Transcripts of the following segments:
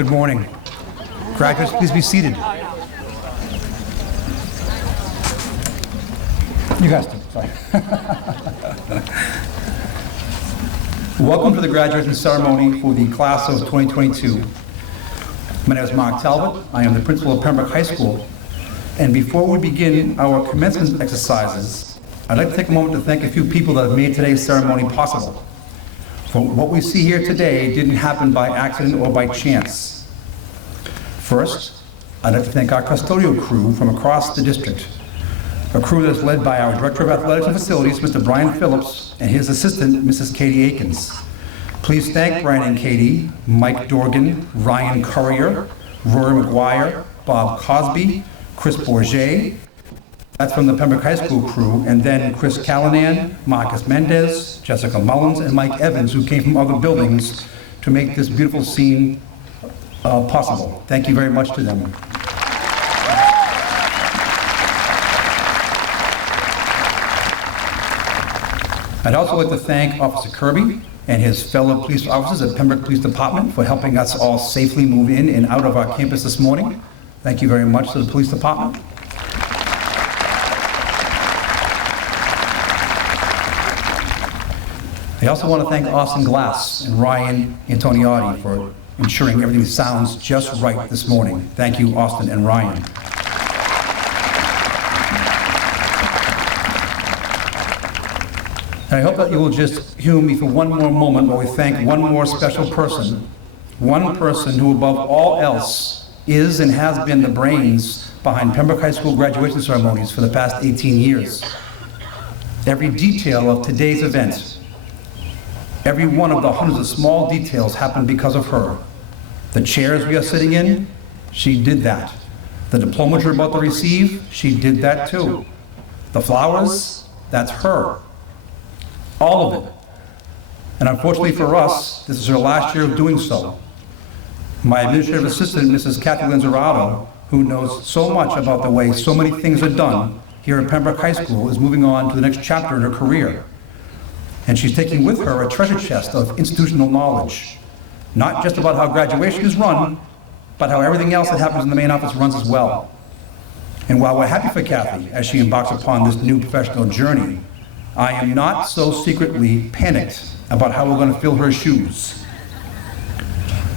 Good morning. Graduates, please be seated. You guys do, sorry. Welcome to the graduation ceremony for the class of 2022. My name is Mark Talbot. I am the principal of Pembroke High School. And before we begin our commencement exercises, I'd like to take a moment to thank a few people that have made today's ceremony possible. For what we see here today didn't happen by accident or by chance. First, I'd like to thank our custodial crew from across the district, a crew that's led by our Director of Athletics and Facilities, Mr. Brian Phillips, and his assistant, Mrs. Katie Akins. Please thank Brian and Katie, Mike Dorgan, Ryan Currier, Rory McGuire, Bob Cosby, Chris Bourget, that's from the Pembroke High School crew, and then Chris Callanan, Marcus Mendez, Jessica Mullins, and Mike Evans, who came from other buildings to make this beautiful scene possible. Thank you very much to them. I'd also like to thank Officer Kirby and his fellow police officers at Pembroke Police Department for helping us all safely move in and out of our campus this morning. Thank you very much to the police department. I also want to thank Austin Glass and Ryan Antoniotti for ensuring everything sounds just right this morning. Thank you, Austin and Ryan. And I hope that you will just humor me for one more moment while we thank one more special person, one person who above all else is and has been the brains behind Pembroke High School graduation ceremonies for the past 18 years. Every detail of today's event, every one of the hundreds of small details happened because of her. The chairs we are sitting in, she did that. The diploma you're about to receive, she did that too. The flowers, that's her. All of it. And unfortunately for us, this is her last year of doing so. My administrative assistant, Mrs. Kathy Lanzarato, who knows so much about the way so many things are done here at Pembroke High School, is moving on to the next chapter in her career. And she's taking with her a treasure chest of institutional knowledge, not just about how graduation is run, but how everything else that happens in the main office runs as well. And while we're happy for Kathy as she embarks upon this new professional journey, I am not so secretly panicked about how we're going to fill her shoes.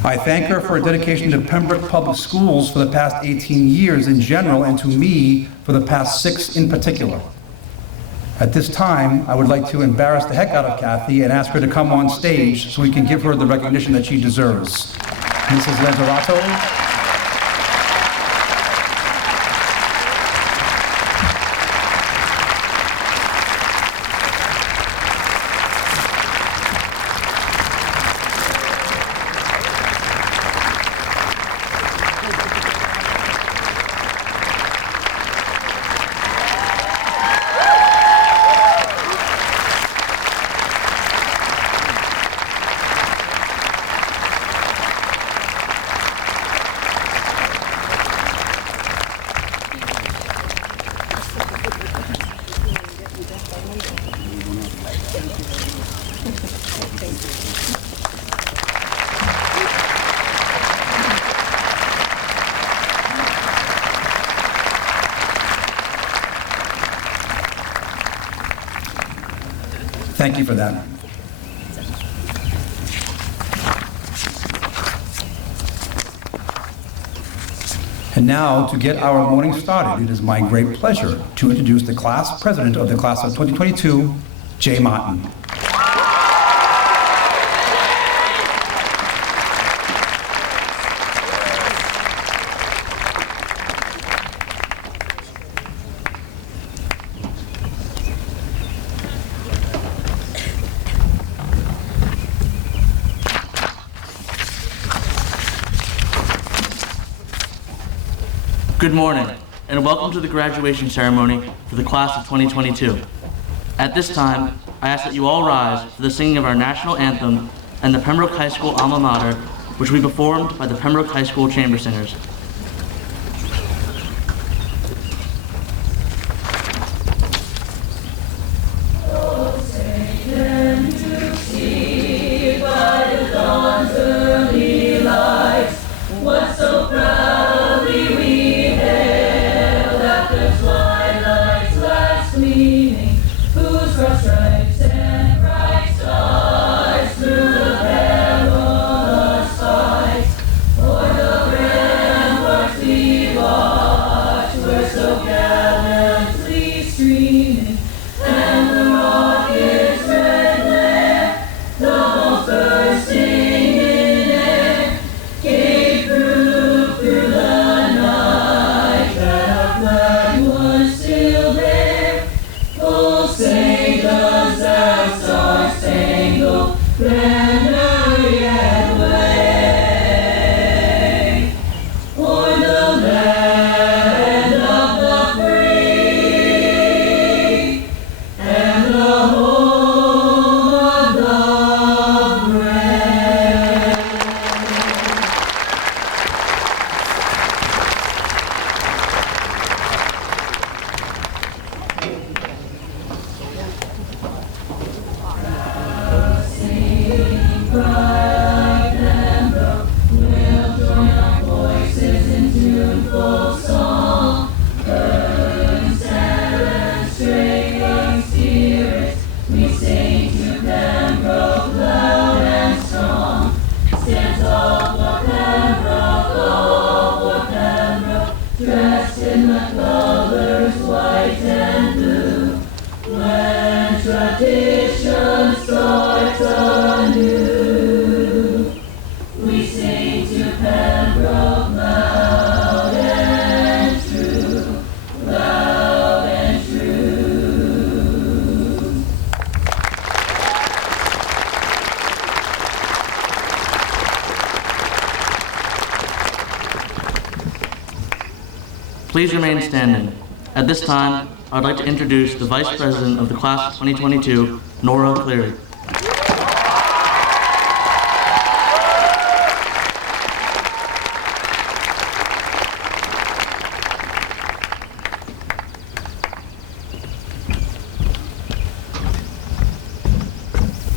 I thank her for her dedication to Pembroke Public Schools for the past 18 years in general, and to me for the past 6 in particular. At this time, I would like to embarrass the heck out of Kathy and ask her to come on stage so we can give her the recognition that she deserves. Mrs. Lanzarato. Thank you for that. And now, to get our morning started, it is my great pleasure to introduce the class president of the class of 2022, Jay Martin. Good morning, and welcome to the graduation ceremony for the class of 2022. At this time, I ask that you all rise for the singing of our national anthem and the Pembroke High School alma mater, which will be performed by the Pembroke High School Chamber Singers. tradition starts anew. We sing to Pembroke loud and true, loud and true. Please remain standing. At this time, I would like to introduce the Vice President of the Class of 2022, Nora Cleary.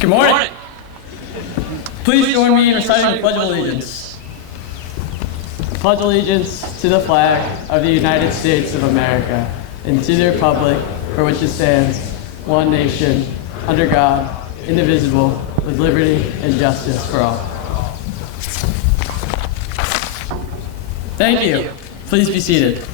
Good morning. Please join me in reciting the Pledge of Allegiance. Pledge allegiance to the flag of the United States of America and to the republic for which it stands, one nation, under God, indivisible, with liberty and justice for all. Thank you. Please be seated.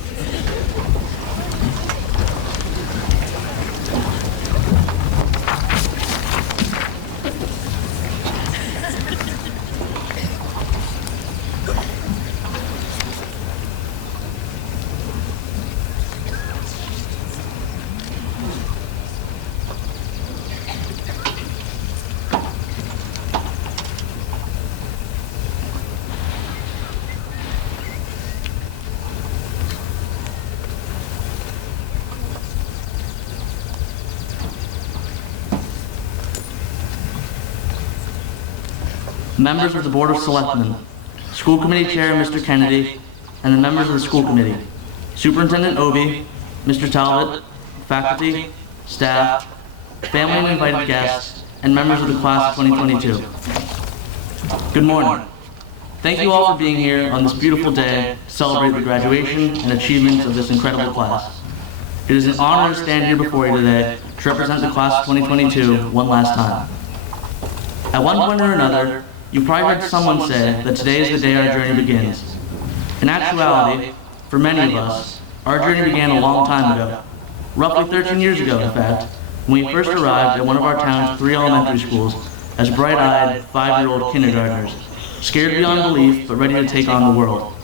Members of the Board of Selectmen, School Committee Chair Mr. Kennedy, and the members of the School Committee, Superintendent Obi, Mr. Talbot, faculty, staff, family and invited guests, and members of the Class of 2022. Good morning. Thank you all for being here on this beautiful day to celebrate the graduation and achievements of this incredible class. It is an honor to stand here before you today to represent the Class of 2022 one last time. At one point or another, you probably heard someone say that today is the day our journey begins. In actuality, for many of us, our journey began a long time ago. Roughly 13 years ago, in fact, when we first arrived at one of our town's 3 elementary schools as bright-eyed, 5-year-old kindergartners, scared beyond belief but ready to take on the world.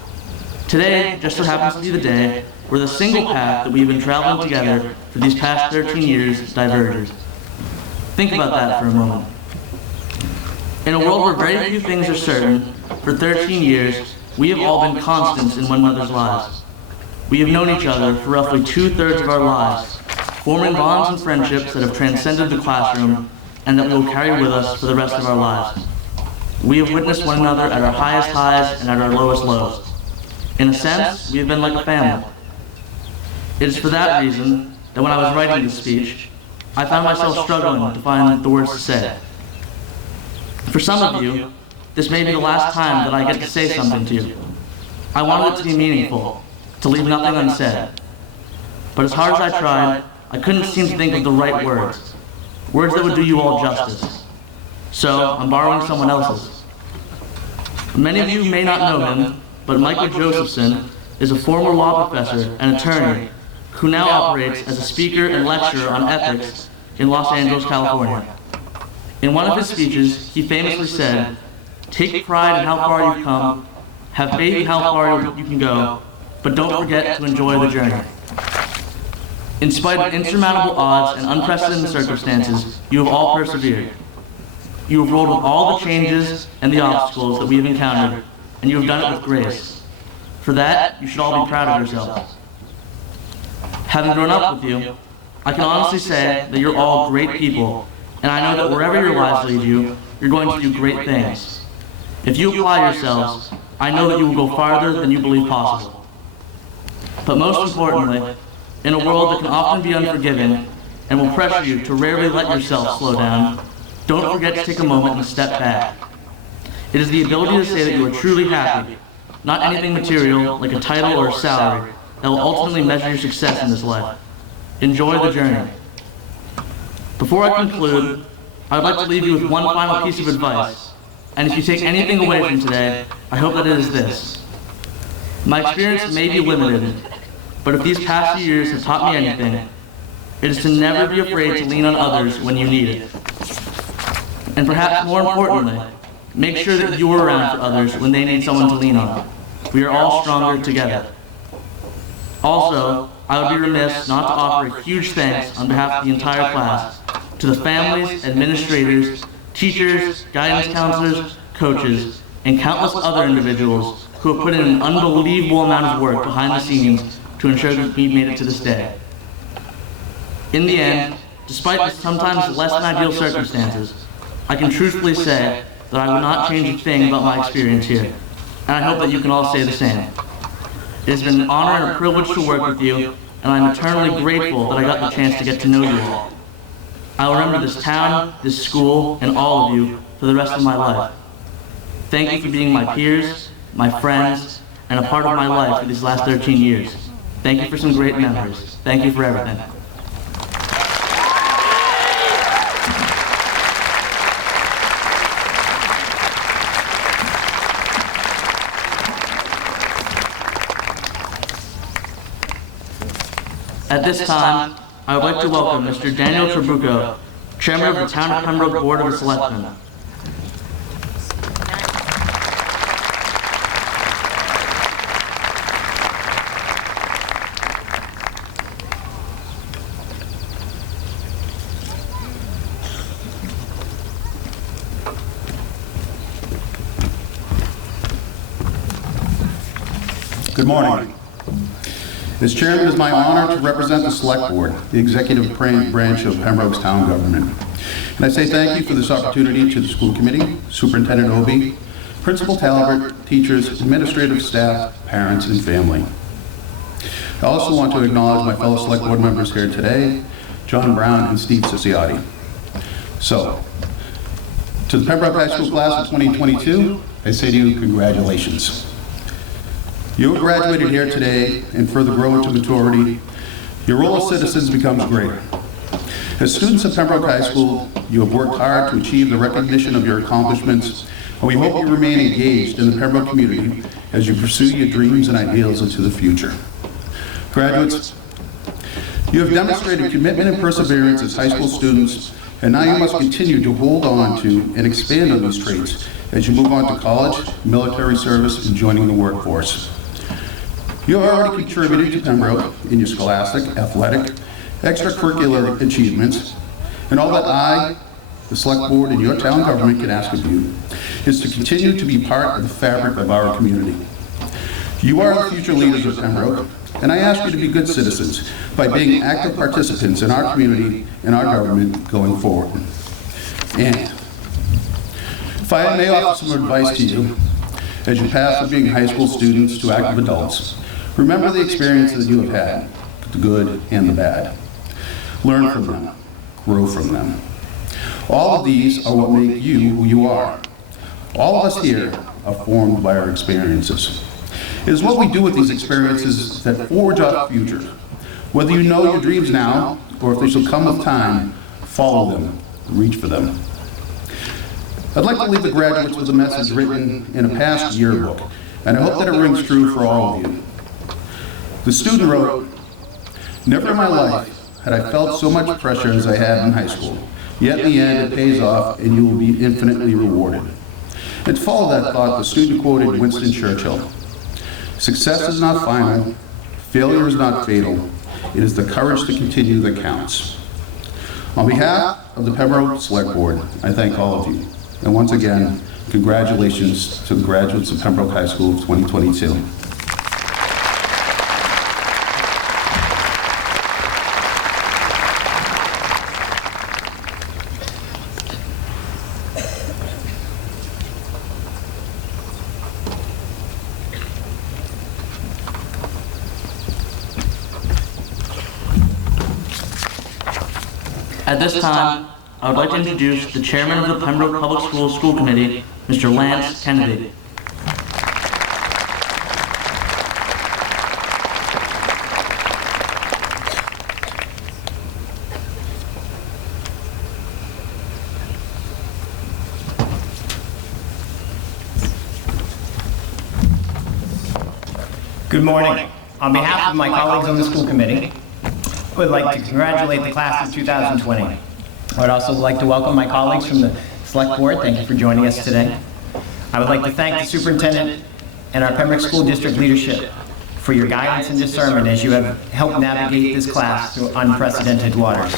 Today just so happens to be the day where the single path that we've been traveling together for these past 13 years diverges. Think about that for a moment. In a world where very few things are certain, for 13 years, we have all been constants in one another's lives. We have known each other for roughly 2/3 of our lives, forming bonds and friendships that have transcended the classroom and that we will carry with us for the rest of our lives. We have witnessed one another at our highest highs and at our lowest lows. In a sense, we have been like a family. It is for that reason that when I was writing this speech, I found myself struggling to find the words to say. For some of you, this may be the last time that I get to say something to you. I wanted it to be meaningful, to leave nothing unsaid. But as hard as I tried, I couldn't seem to think of the right words. Words that would do you all justice. So, I'm borrowing someone else's. Many of you may not know him, but Michael Josephson is a former law professor and attorney who now operates as a speaker and lecturer on ethics in Los Angeles, California. In one of his speeches, he famously said, "Take pride in how far you've come, have faith in how far you can go, but don't forget to enjoy the journey." In spite of insurmountable odds and unprecedented circumstances, you have all persevered. You have rolled with all the changes and the obstacles that we have encountered, and you have done it with grace. For that, you should all be proud of yourselves. Having grown up with you, I can honestly say that you're all great people, and I know that wherever your lives lead you, you're going to do great things. If you apply yourselves, I know that you will go farther than you believe possible. But most importantly, in a world that can often be unforgiving and will pressure you to rarely let yourself slow down, don't forget to take a moment and step back. It is the ability to say that you are truly happy, not anything material like a title or a salary that will ultimately measure your success in this life. Enjoy the journey. Before I conclude, I would like to leave you with one final piece of advice, and if you take anything away from today, I hope that it is this. My experience may be limited, but if these past few years have taught me anything, It is to never be afraid to lean on others when you need it. And perhaps more importantly, make sure that you are around for others when they need someone to lean on. We are all stronger together. Also, I would be remiss not to offer a huge thanks on behalf of the entire class to the families, administrators, teachers, guidance counselors, coaches, and countless other individuals who have put in an unbelievable amount of work behind the scenes to ensure that we've made it to this day. In the end, despite the sometimes less than ideal circumstances, I can truthfully say that I will not change a thing about my experience here, and I hope that you can all say the same. It has been an honor and a privilege to work with you, and I'm eternally grateful that I got the chance to get to know you all. I will remember this town, this school, and all of you for the rest of my life. Thank you for being my peers, my friends, and a part of my life for these last 13 years. Thank you for some great memories. Thank you for everything. At this time, I would like to welcome Mr. Daniel Trabucco, Chairman of the Town of Pembroke Board of Selectmen. Good morning. As chairman, it is my honor to represent the Select Board, the executive branch of Pembroke's town government. And I say thank you for this opportunity to the school committee, Superintendent Obie, Principal Talbot, teachers, administrative staff, parents, and family. I also want to acknowledge my fellow Select Board members here today, John Brown and Steve Ciciotti. So, to the Pembroke High School class of 2022, I say to you, congratulations. You have graduated here today and further grow into maturity. Your role as citizens becomes greater. As students of Pembroke High School, you have worked hard to achieve the recognition of your accomplishments, and we hope you remain engaged in the Pembroke community as you pursue your dreams and ideals into the future. Graduates, you have demonstrated commitment and perseverance as high school students, and now you must continue to hold on to and expand on these traits as you move on to college, military service, and joining the workforce. You have already contributed to Pembroke in your scholastic, athletic, extracurricular achievements, and all that I, the Select Board, and your town government can ask of you is to continue to be part of the fabric of our community. You are the future leaders of Pembroke, and I ask you to be good citizens by being active participants in our community and our government going forward. And if I may offer some advice to you, as you pass from being high school students to active adults, remember the experiences that you have had, the good and the bad. Learn from them, grow from them. All of these are what make you who you are. All of us here are formed by our experiences. It is what we do with these experiences that forge our future. Whether you know your dreams now, or if they shall come with time, follow them, reach for them. I'd like to leave the graduates with a message written in a past yearbook, and I hope that it rings true for all of you. The student wrote, "Never in my life had I felt so much pressure as I had in high school. Yet in the end, it pays off and you will be infinitely rewarded." And to follow that thought, the student quoted Winston Churchill, "Success is not final, failure is not fatal, it is the courage to continue that counts." On behalf of the Pembroke Select Board, I thank all of you. And once again, congratulations to the graduates of Pembroke High School of 2022. At this time, I would like to introduce the chairman of the Pembroke Public Schools School Committee, Mr. Lance Kennedy. Good morning. On behalf of my colleagues on the school committee, would like to congratulate the class of 2020. I would also like to welcome my colleagues from the Select Board. Thank you for joining us today. I would like to thank the Superintendent and our Pembroke School District leadership for your guidance and discernment as you have helped navigate this class through unprecedented waters.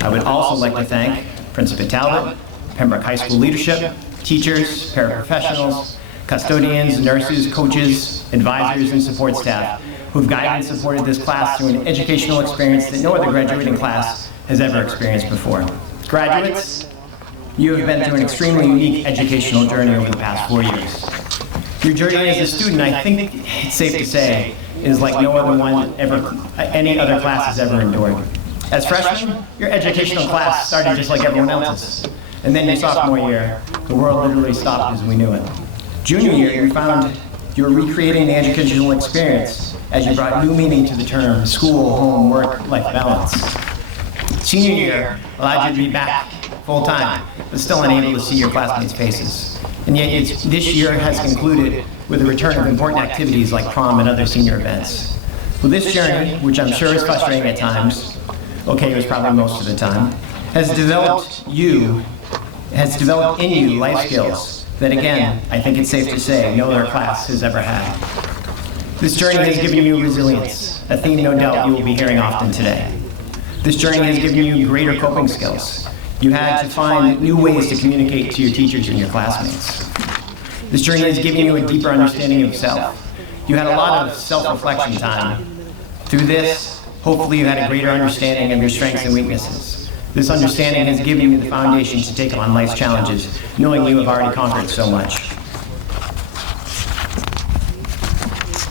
I would also like to thank Principal Talbot, Pembroke High School leadership, teachers, paraprofessionals, custodians, nurses, coaches, advisors, and support staff who have guided and supported this class through an educational experience that no other graduating class has ever experienced before. Graduates, you have been through an extremely unique educational journey over the past 4 years. Your journey as a student, I think it's safe to say, is like no other one any other class has ever endured. As freshmen, your educational class started just like everyone else's. And then your sophomore year, the world literally stopped as we knew it. Junior year, you found you were recreating the educational experience as you brought new meaning to the term school, home, work, life balance. Senior year allowed you to be back full-time, but still unable to see your classmates' faces. And yet this year has concluded with the return of important activities like prom and other senior events. Well, this journey, which I'm sure is frustrating at times, okay, it was probably most of the time, has developed in you life skills that, again, I think it's safe to say no other class has ever had. This journey has given you resilience, a theme no doubt you will be hearing often today. This journey has given you greater coping skills. You had to find new ways to communicate to your teachers and your classmates. This journey has given you a deeper understanding of self. You had a lot of self-reflection time. Through this, hopefully you had a greater understanding of your strengths and weaknesses. This understanding has given you the foundation to take on life's challenges, knowing you have already conquered so much.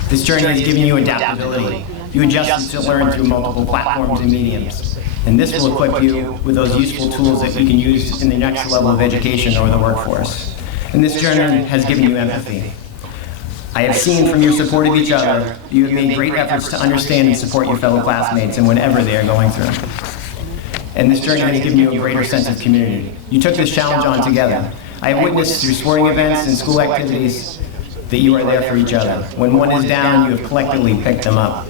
This journey has given you adaptability. You adjusted to learn through multiple platforms and mediums. And this will equip you with those useful tools that you can use in the next level of education or the workforce. And this journey has given you empathy. I have seen from your support of each other, you have made great efforts to understand and support your fellow classmates in whatever they are going through. And this journey has given you a greater sense of community. You took this challenge on together. I have witnessed through sporting events and school activities that you are there for each other. When one is down, you have collectively picked them up.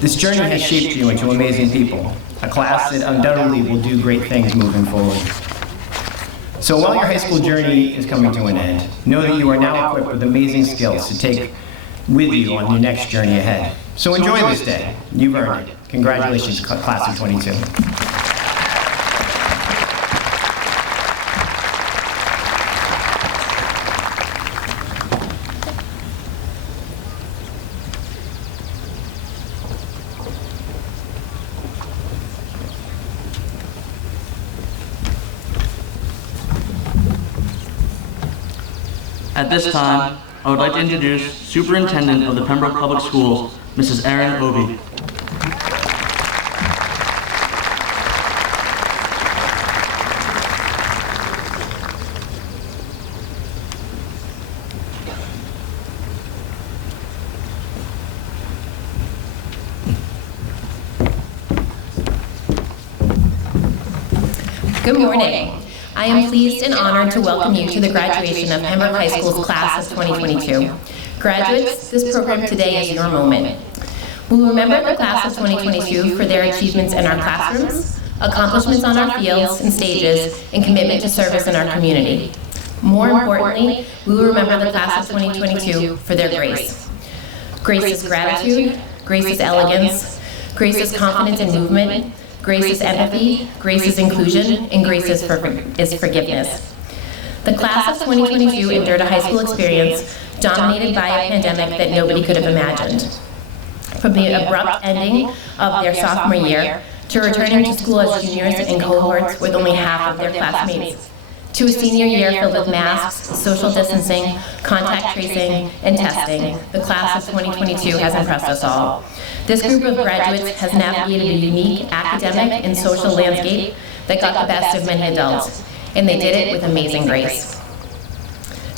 This journey has shaped you into amazing people, a class that undoubtedly will do great things moving forward. So while your high school journey is coming to an end, know that you are now equipped with amazing skills to take with you on your next journey ahead. So enjoy this day. You've earned it. Congratulations, class of 22. At this time, I would like to introduce Superintendent of the Pembroke Public Schools, Mrs. Erin Obie. Good morning. I am pleased and honored to welcome you to the graduation of Pembroke High School's class of 2022. Graduates, this program today is your moment. We will remember the class of 2022 for their achievements in our classrooms, accomplishments on our fields and stages, and commitment to service in our community. More importantly, we will remember the class of 2022 for their grace. Grace is gratitude, grace is elegance, grace is confidence and movement, grace is empathy, grace is inclusion, and grace is forgiveness. The class of 2022 endured a high school experience dominated by a pandemic that nobody could have imagined. From the abrupt ending of their sophomore year to returning to school as juniors in cohorts with only half of their classmates, to a senior year filled with masks, social distancing, contact tracing, and testing, the class of 2022 has impressed us all. This group of graduates has navigated a unique academic and social landscape that got the best of many adults, and they did it with amazing grace.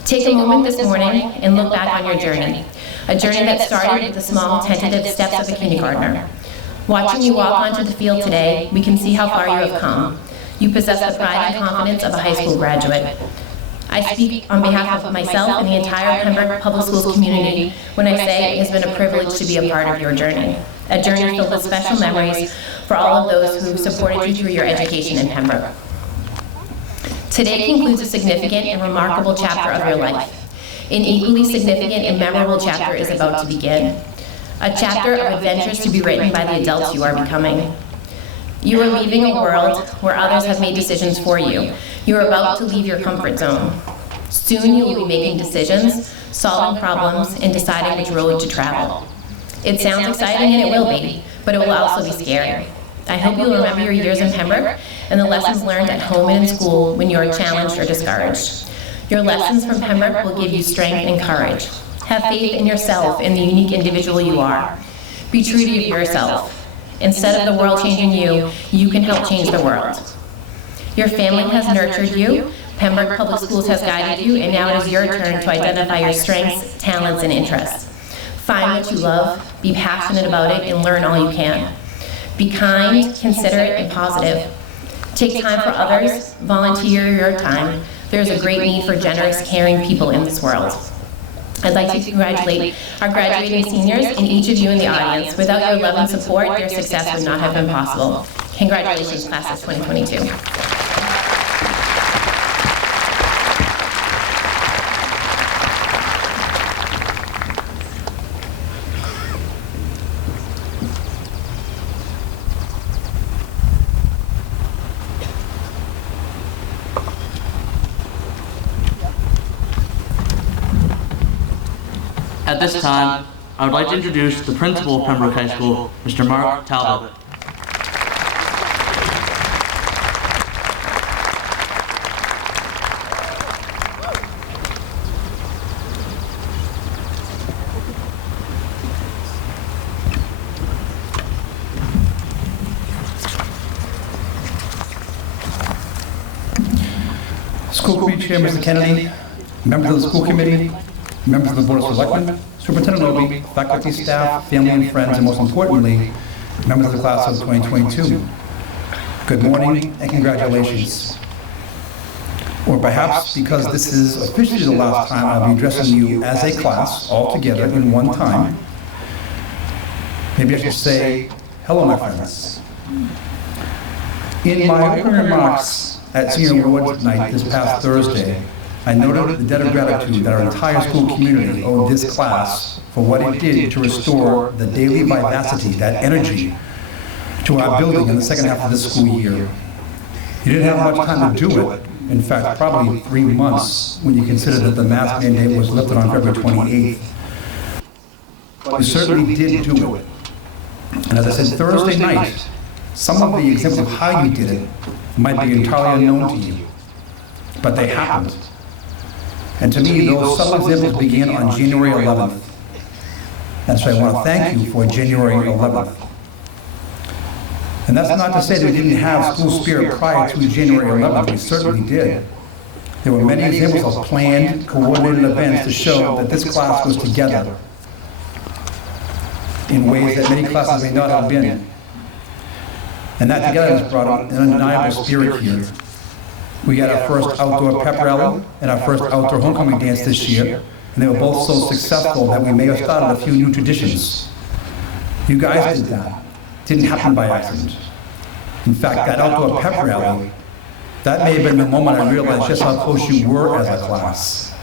Take a moment this morning and look back on your journey, a journey that started with the small, tentative steps of a kindergartner. Watching you walk onto the field today, we can see how far you have come. You possess the pride and confidence of a high school graduate. I speak on behalf of myself and the entire Pembroke Public Schools community when I say it has been a privilege to be a part of your journey. a journey filled with special memories for all of those who supported you through your education in Pembroke. Today concludes a significant and remarkable chapter of your life. An equally significant and memorable chapter is about to begin. A chapter of adventures to be written by the adults you are becoming. You are leaving a world where others have made decisions for you. You are about to leave your comfort zone. Soon you will be making decisions, solving problems, and deciding which road to travel. It sounds exciting, and it will be, but it will also be scary. I hope you'll remember your years in Pembroke and the lessons learned at home and in school when you are challenged or discouraged. Your lessons from Pembroke will give you strength and courage. Have faith in yourself and the unique individual you are. Be true to yourself. Instead of the world changing you, you can help change the world. Your family has nurtured you, Pembroke Public Schools has guided you, and now it is your turn to identify your strengths, talents, and interests. Find what you love, be passionate about it, and learn all you can. Be kind, considerate, and positive. Take time for others, volunteer your time. There is a great need for generous, caring people in this world. I'd like to congratulate our graduating seniors and each of you in the audience. Without your love and support, your success would not have been possible. Congratulations, class of 2022. At this time, I would like to introduce the principal of Pembroke High School, Mr. Mark Talbot. School Committee Chair, Mr. Kennedy, members of the school committee, members of the Board of Selectmen, Superintendent Obi, faculty, staff, family and friends, and most importantly, members of the class of 2022. Good morning and congratulations. Or perhaps because this is officially the last time I'll be addressing you as a class all together in one time, maybe I should say, hello my friends. In my opening remarks at Senior Awards Night this past Thursday, I noted the debt of gratitude that our entire school community owed this class for what it did to restore the daily vivacity, that energy, to our building in the second half of this school year. You didn't have much time to do it. In fact, probably 3 months when you consider that the mask mandate was lifted on February 28th. You certainly did do it. And as I said Thursday night, some of the examples of how you did it might be entirely unknown to you, but they happened. And to me, those subtle examples began on January 11th. And so I want to thank you for January 11th. And that's not to say that we didn't have school spirit prior to January 11th. We certainly did. There were many examples of planned, coordinated events to show that this class was together in ways that many classes may not have been. And that togetherness brought an undeniable spirit here. We had our first outdoor pep rally and our first outdoor homecoming dance this year, and they were both so successful that we may have started a few new traditions. You guys did that. It didn't happen by accident. In fact, that outdoor pep rally, that may have been the moment I realized just how close you were as a class.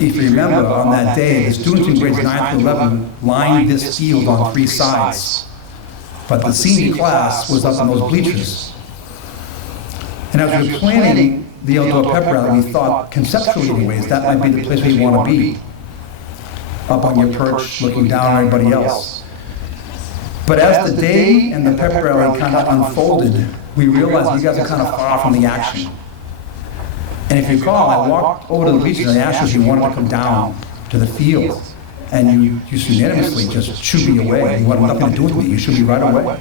If you remember, on that day, the students in grades 9 through 11 lined this field on 3 sides, but the senior class was up on those bleachers. And as we were planning the outdoor pep rally, we thought, conceptually anyways, that might be the place where you want to be. Up on your perch, looking down on everybody else. But as the day and the pep rally kind of unfolded, we realized you guys are kind of far from the action. And if you recall, I walked over to the bleachers and I asked you if you wanted to come down to the field. And you unanimously just shooed me away. You wanted nothing to do with me. You shooed me right away.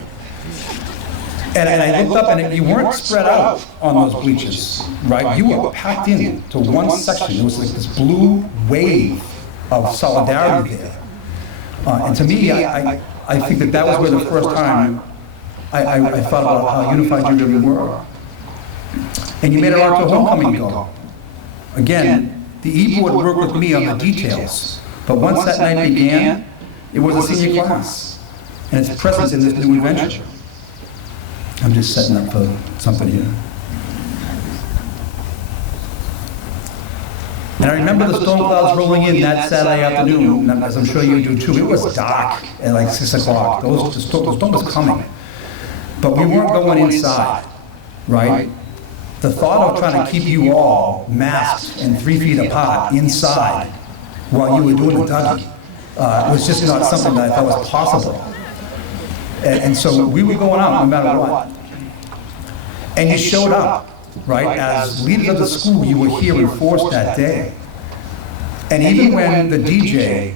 And I looked up and you weren't spread out on those bleachers, right? You were packed in to one section. It was like this blue wave of solidarity there. And to me, I think that was where the first time I thought about how unified you really were. And you made our outdoor homecoming go. Again, the E-Board worked with me on the details, but once that night began, it was a senior class. and its presence in this new invention. I'm just setting up for something here. And I remember the storm clouds rolling in that Saturday afternoon, and as I'm sure you do too. It was dark at like 6 o'clock. The storm was coming. But we weren't going inside, right? The thought of trying to keep you all masked and 3 feet apart inside while you were doing the Dougie was just not something that I thought was possible. And so we were going out no matter what. And you showed up, right? As leaders of the school, you were here in force that day. And even when the DJ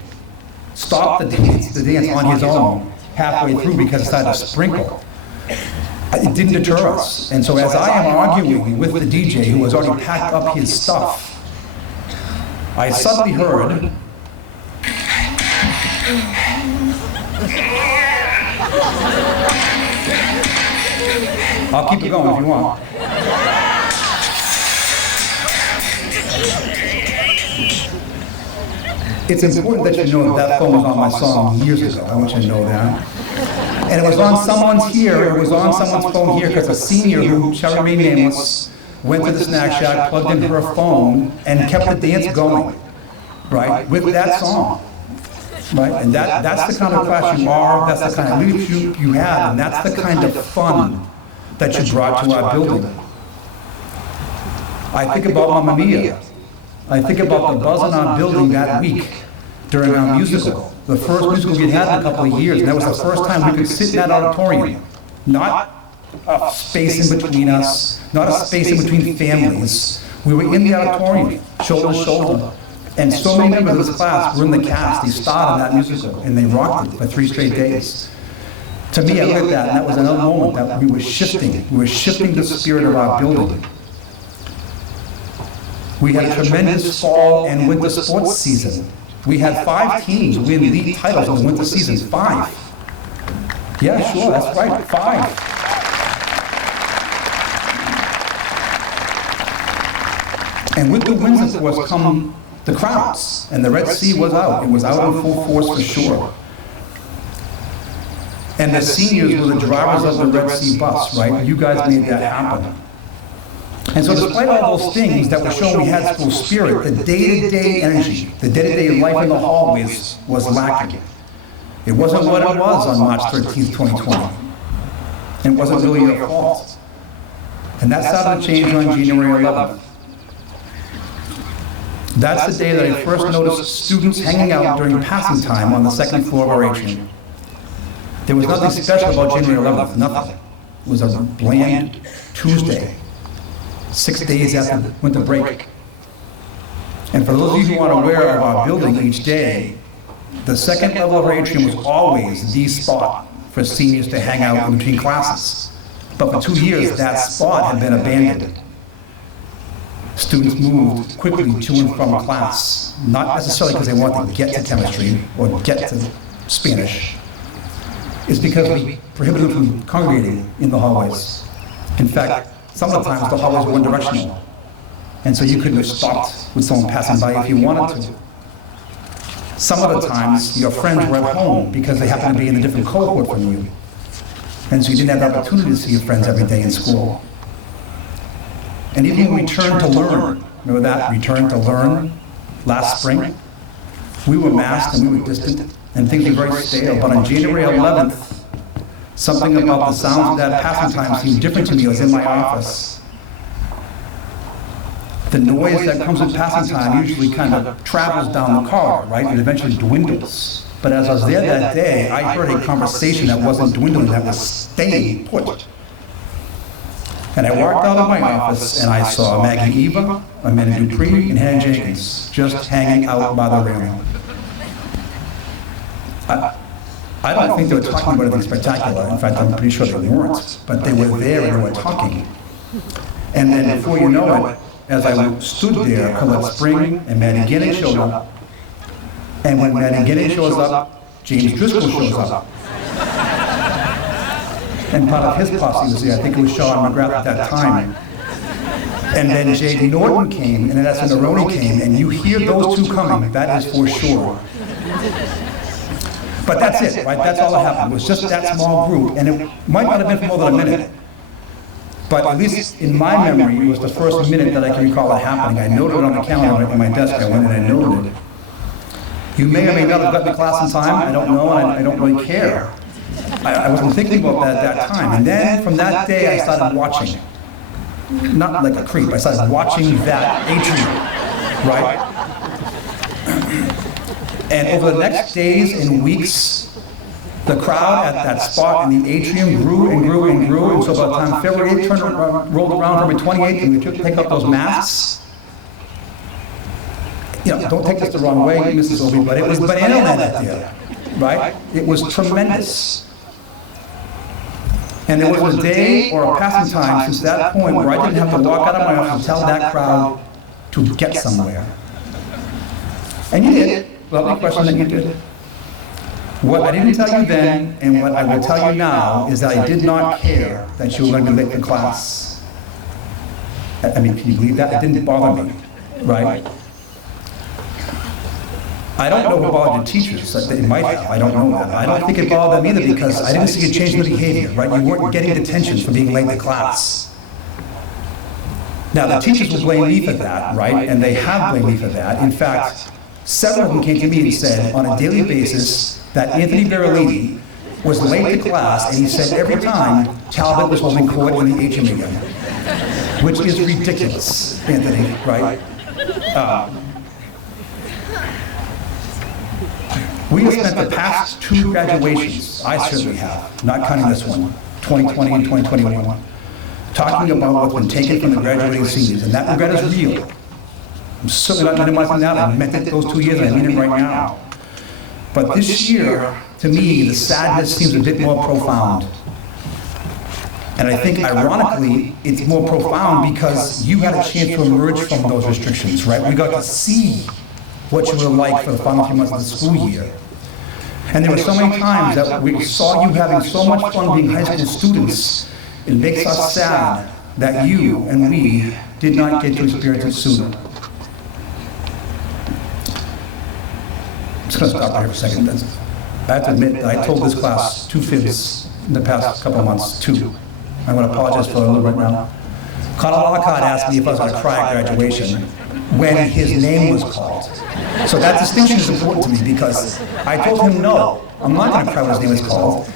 stopped the dance on his own halfway through because it started to sprinkle, it didn't deter us. And so as I am arguing with the DJ who has already packed up his stuff, I suddenly heard, I'll keep it going if you want. It's important that you know that phone was on my song years ago. I want you to know that. And it was on someone's phone here because a senior who shall remain nameless went to the snack shack, plugged in her phone, and kept the dance going, right, with that song. Right? And that's the kind of class you are, that's the kind of leadership you have, and that's the kind of fun that you brought to our building. I think about Mamma Mia. I think about the buzz in our building that week during our musical, the first musical we'd had in a couple of years, and that was the first time we could sit in that auditorium. Not a space in between us, not a space in between families. We were in the auditorium, shoulder to shoulder. And so many members of this class were in the cast. They starred in that musical, and they rocked it for 3 straight days. To me, I looked at that, and that was another moment that we were shifting. We were shifting the spirit of our building. We had a tremendous fall and winter sports season. We had 5 teams win league titles in the winter season. 5. Yeah, sure, that's right, 5. And with the wins, of course, come the crowds, and the Red Sea was out. It was out in full force for sure. And the seniors were the drivers of the Red Sea bus, right? You guys made that happen. And so despite all those things that were showing we had school spirit, the day-to-day energy, the day-to-day life in the hallways was lacking. It wasn't what it was on March 13th, 2020. And it wasn't really your fault. And that started to change on January 11th. That's the day that I first noticed students hanging out during passing time on the 2nd floor of our atrium. There was nothing special about January 11th, nothing. It was a bland Tuesday, 6 days after winter break. And for those of you who aren't aware of our building each day, the 2nd level of our atrium was always the spot for seniors to hang out in between classes. But for 2 years, that spot had been abandoned. Students moved quickly to and from class, not necessarily because they wanted to get to chemistry or get to Spanish. It's because we prohibited them from congregating in the hallways. In fact, some of the times the hallways were one-directional, and so you couldn't have stopped with someone passing by if you wanted to. Some of the times your friends were at home because they happened to be in a different cohort from you, and so you didn't have the opportunity to see your friends every day in school. And even when we turned to learn, remember that, return to learn last spring? We were masked and we were distant and things were very stale, but on January 11th, something about the sounds of that passing time seemed different to me. I was in my office. The noise that comes with passing time usually kind of travels down the corridor, right? It eventually dwindles. But as I was there that day, I heard a conversation that wasn't dwindling, that was staying put. And I walked out of my office and I saw Maggie Eva, Amanda Dupree, and Hannah Jenkins just hanging out by the railing. I don't think they were talking about anything spectacular. In fact, I'm pretty sure they weren't. But they were there and they were talking. And then before you know it, as I stood there, Colette Spring and Maddie Guinea showed up. And when Maddie Guinea shows up, James Driscoll shows up. And part of his posse was there. I think it was Sean McGrath at that time. And then J.D. Norton came, and then S. Naroni came, and you hear those two coming, that is for sure. But that's it, right? That's all that happened. It was just that small group, and it might not have been for more than a minute. But at least in my memory, it was the first minute that I can recall it happening. I noted it on the calendar on my desk. I went and I noted it. You may or may not have gotten to class in time. I don't know, and I don't really care. I wasn't thinking about that at that time. And then from that day, I started watching. Not like a creep. I started watching that atrium, right? And over the next days and weeks, the crowd at that spot in the atrium grew and grew and grew. And so by the time February 8th rolled around, February 28th, and we took up those masks, don't take this the wrong way, Mrs. Obi, but it was banana land out there, right? It was tremendous. And there was a day or a passing time since that point where I didn't have to walk out of my office and tell that crowd to get somewhere. And you did. Well, the question that you did. What I didn't tell you then, and what I will tell you now, is that I did not care that you were going to be late for class. I mean, can you believe that? It didn't bother me, right? I don't know who bothered the teachers. It might have. I don't know that. I don't think it bothered them either because I didn't see a change in the behavior, right? You weren't getting detention for being late to class. Now, the teachers will blame me for that, right? And they have blamed me for that. In fact, several of them came to me and said on a daily basis that Anthony Berolini was late to class, and he said every time Talbot was holding court in the atrium again, which is ridiculous, Anthony, right? We have spent the past 2 graduations, I certainly have, not counting this one, 2020 and 2021, talking about what's been taken from the graduating seniors, and that regret is real. I'm certainly not minimizing that. I meant it those 2 years, and I mean it right now. But this year, to me, the sadness seems a bit more profound. And I think, ironically, it's more profound because you had a chance to emerge from those restrictions, right? We got to see what you were like for the final few months of the school year. And there were so many times that we saw you having so much fun being high school students. It makes us sad that you and we did not get to experience it sooner. I'm just going to stop right here for a second. I have to admit that I told this class 2 fibs in the past couple of months, 2. I'm going to apologize for a little right now. Colin Lockhart asked me if I was going to cry at graduation when his name was called. So that distinction is important to me because I told him, no, I'm not going to cry when his name is called.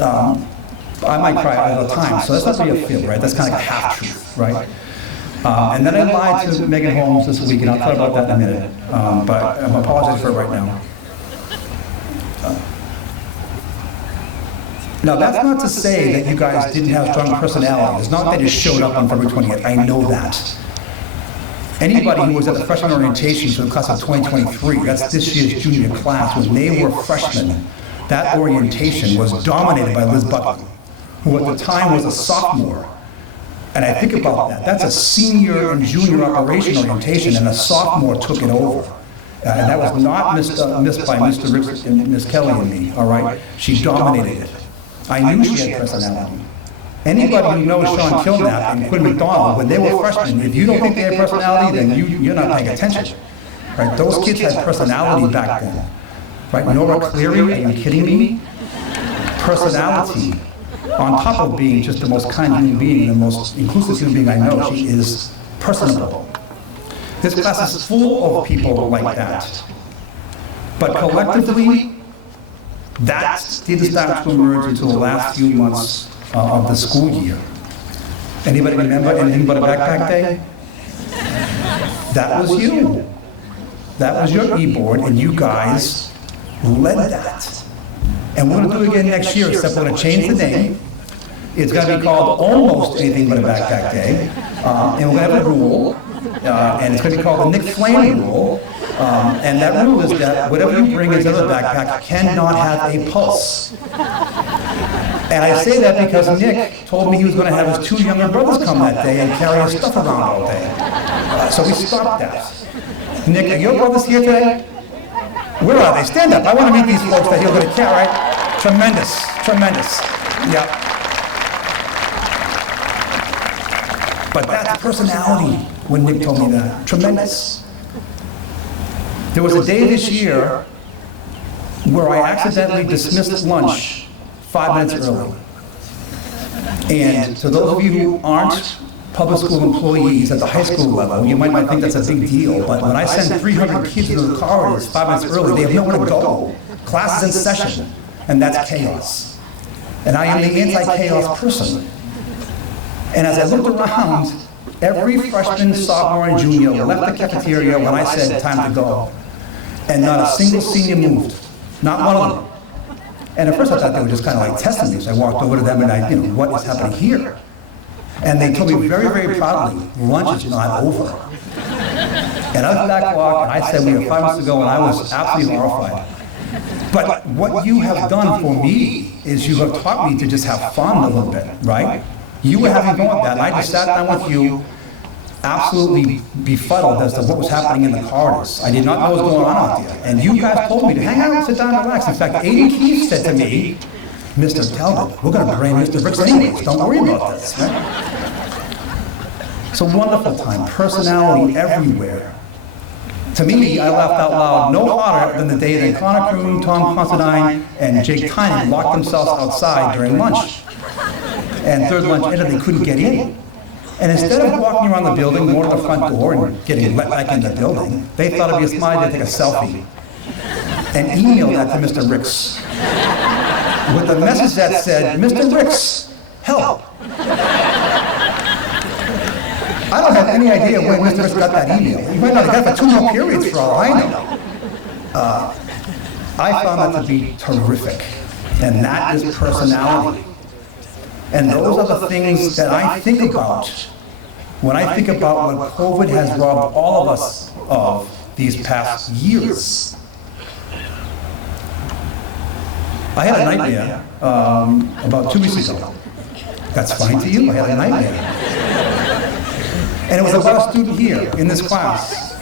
I might cry all the time, so that's not really a fib, right? That's kind of like a half-truth, right? And then I lied to Megan Holmes this week, and I'll talk about that in a minute, but I'm apologizing for it right now. Now, that's not to say that you guys didn't have strong personalities. It's not that you showed up on February 20th. I know that. Anybody who was at the freshman orientation for the class of 2023, that's this year's junior class, when they were freshmen, that orientation was dominated by Liz Buckley, who at the time was a sophomore. And I think about that. That's a senior and junior operation orientation, and a sophomore took it over. And that was not missed by Mr. Ricks and Ms. Kelly and me, all right? She dominated it. I knew she had personality. Anybody who knows Sean Kilnap and Quinn McDonald, when they were freshmen, if you don't think they had personality, then you're not paying attention. Right? Those kids had personality back then. Right? Nora Cleary, are you kidding me? Personality, on top of being just the most kind human being, the most inclusive human being I know, she is personable. This class is full of people like that. But collectively, that didn't start to emerge until the last few months of the school year. Anybody remember anything but a backpack day? That was you. That was your e-board, and you guys led that. And we're going to do it again next year, except we're going to change the name. It's going to be called Almost Anything But a Backpack Day. And we're going to have a rule, and it's going to be called the Nick Flame Rule. And that rule is that whatever you bring into the backpack cannot have a pulse. And I say that because Nick told me he was going to have his 2 younger brothers come that day and carry his stuff around all day. So we stopped that. Nick, are your brothers here today? Where are they? Stand up. I want to meet these folks that you're going to carry. Tremendous, tremendous. Yeah. But that's personality when Nick told me that. Tremendous. There was a day this year where I accidentally dismissed lunch 5 minutes early. And to those of you who aren't public school employees at the high school level, you might not think that's a big deal, but when I send 300 kids into the corridors 5 minutes early, they have nowhere to go. Class is in session, and that's chaos. And I am the anti-chaos person. And as I looked around, every freshman, sophomore, and junior left the cafeteria when I said time to go. And not a single senior moved. Not one of them. And at first I thought they were just kind of like testing me. So I walked over to them and I, what is happening here? And they told me very, very proudly, lunch is not over. And I was back walk, and I said, we have 5 minutes to go, and I was absolutely horrified. But what you have done for me is you have taught me to just have fun a little bit, right? You were having fun with that, and I just sat down with you, absolutely befuddled as to what was happening in the corridors. I did not know what was going on out there. And you guys told me to hang out, sit down, and relax. In fact, Aiden Keefe said to me, Mr. Talbot, we're going to bring Mr. Brooks anyways. Don't worry about this. Right? It's a wonderful time. Personality everywhere. To me, I laughed out loud no harder than the day that Connor Kroon, Tom Considine, and Jake Tynan locked themselves outside during lunch. And third lunch ended, they couldn't get in. And instead of walking around the building, more to the front door and getting let back in the building, they thought it'd be a smile to take a selfie and email that to Mr. Ricks with a message that said, Mr. Ricks, help. I don't have any idea when Mr. Ricks got that email. He might not have got it for 2 more periods for all I know. I found that to be terrific. And that is personality. And those are the things that I think about when I think about what COVID has robbed all of us of these past years. I had a nightmare about 2 weeks ago. That's fine to you? I had a nightmare. And it was about a student here in this class.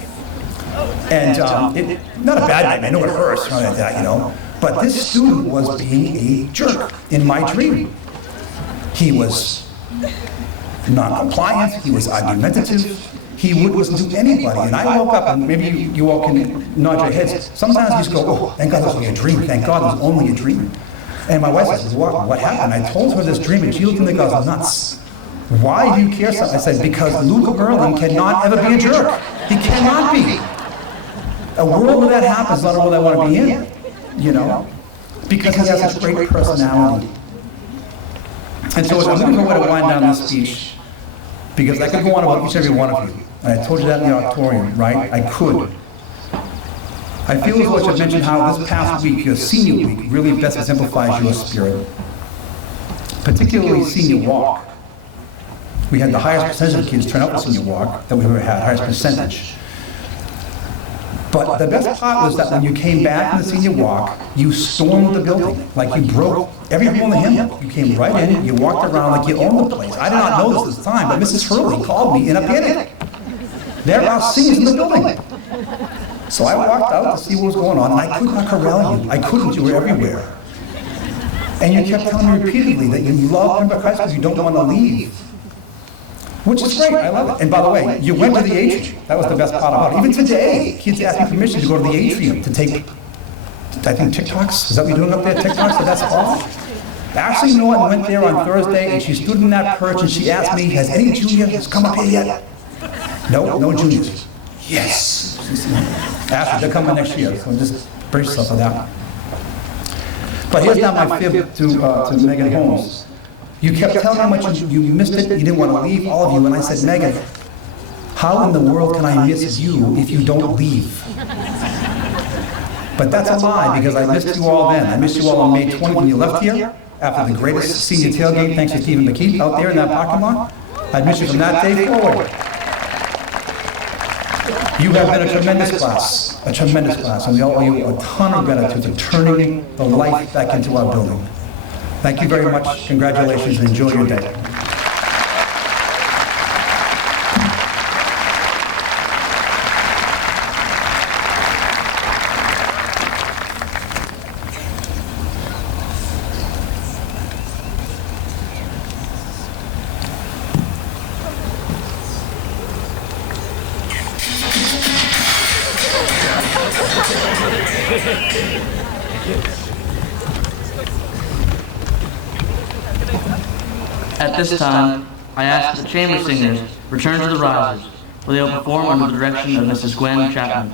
And not a bad nightmare, I know it hurts, like that, But this student was being a jerk in my dream. He was non-compliant, he was argumentative, he wouldn't listen to anybody. And I woke up, and maybe you all can nod your heads. Sometimes you just go, oh, thank God it was only a dream, thank God it was only a dream. And my wife says, what happened? I told her this dream, and she looked at me and goes, nuts. Why do you care so? I said, because Luca Berlin cannot ever be a jerk. He cannot be. A world where that happens is not a world I want to be in, because he has such great personality. And so I'm going to go ahead and wind down this speech, because I could go on about each and every one of you. And I told you that in the auditorium, right? I could. I feel as though I should mention how this past week, your senior week, really best exemplifies your spirit. Particularly senior walk. We had the highest percentage of kids turn out for senior walk that we've ever had, highest percentage. But the best part was that when you came back from the senior walk, you stormed the building, like you broke every hole in the hymn. You came right in, you walked around like you owned the place. I did not know this at the time, but Mrs. Hurley called me in a panic. There are seniors in the building. So I walked out to see what was going on, and I could not corral you. I couldn't, you were everywhere. And you kept telling me repeatedly that you love Pembroke High School, you don't want to leave. Which is great, I love it. And by the way, you went to the atrium. That was the best part about it. Even today, kids ask me permission to go to the atrium to take, I think, TikToks. Is that what you're doing up there, TikToks? So that's awesome. Actually, Norton went there on Thursday, and she stood in that perch, and she asked me, has any juniors come up here yet? No juniors. Yes. Ashley, they're coming next year, so just brace yourself for that. But here's now my fib to Megan Holmes. You kept telling me how much you missed it, you didn't want to leave, all of you, and I said, Megan, how in the world can I miss you if you don't leave? But that's a lie, because I missed you all then. I missed you all on May 20th when you left here, after the greatest senior tailgate, thanks to Stephen McKee, out there in that parking lot. I missed you from that day forward. You have been a tremendous class, and we all owe you a ton of gratitude for turning the life back into our building. Thank you very much. Congratulations, and enjoy your day. At this time, I ask that the chamber singers return to the risers, where they will perform under the direction of Mrs. Gwen Chapman.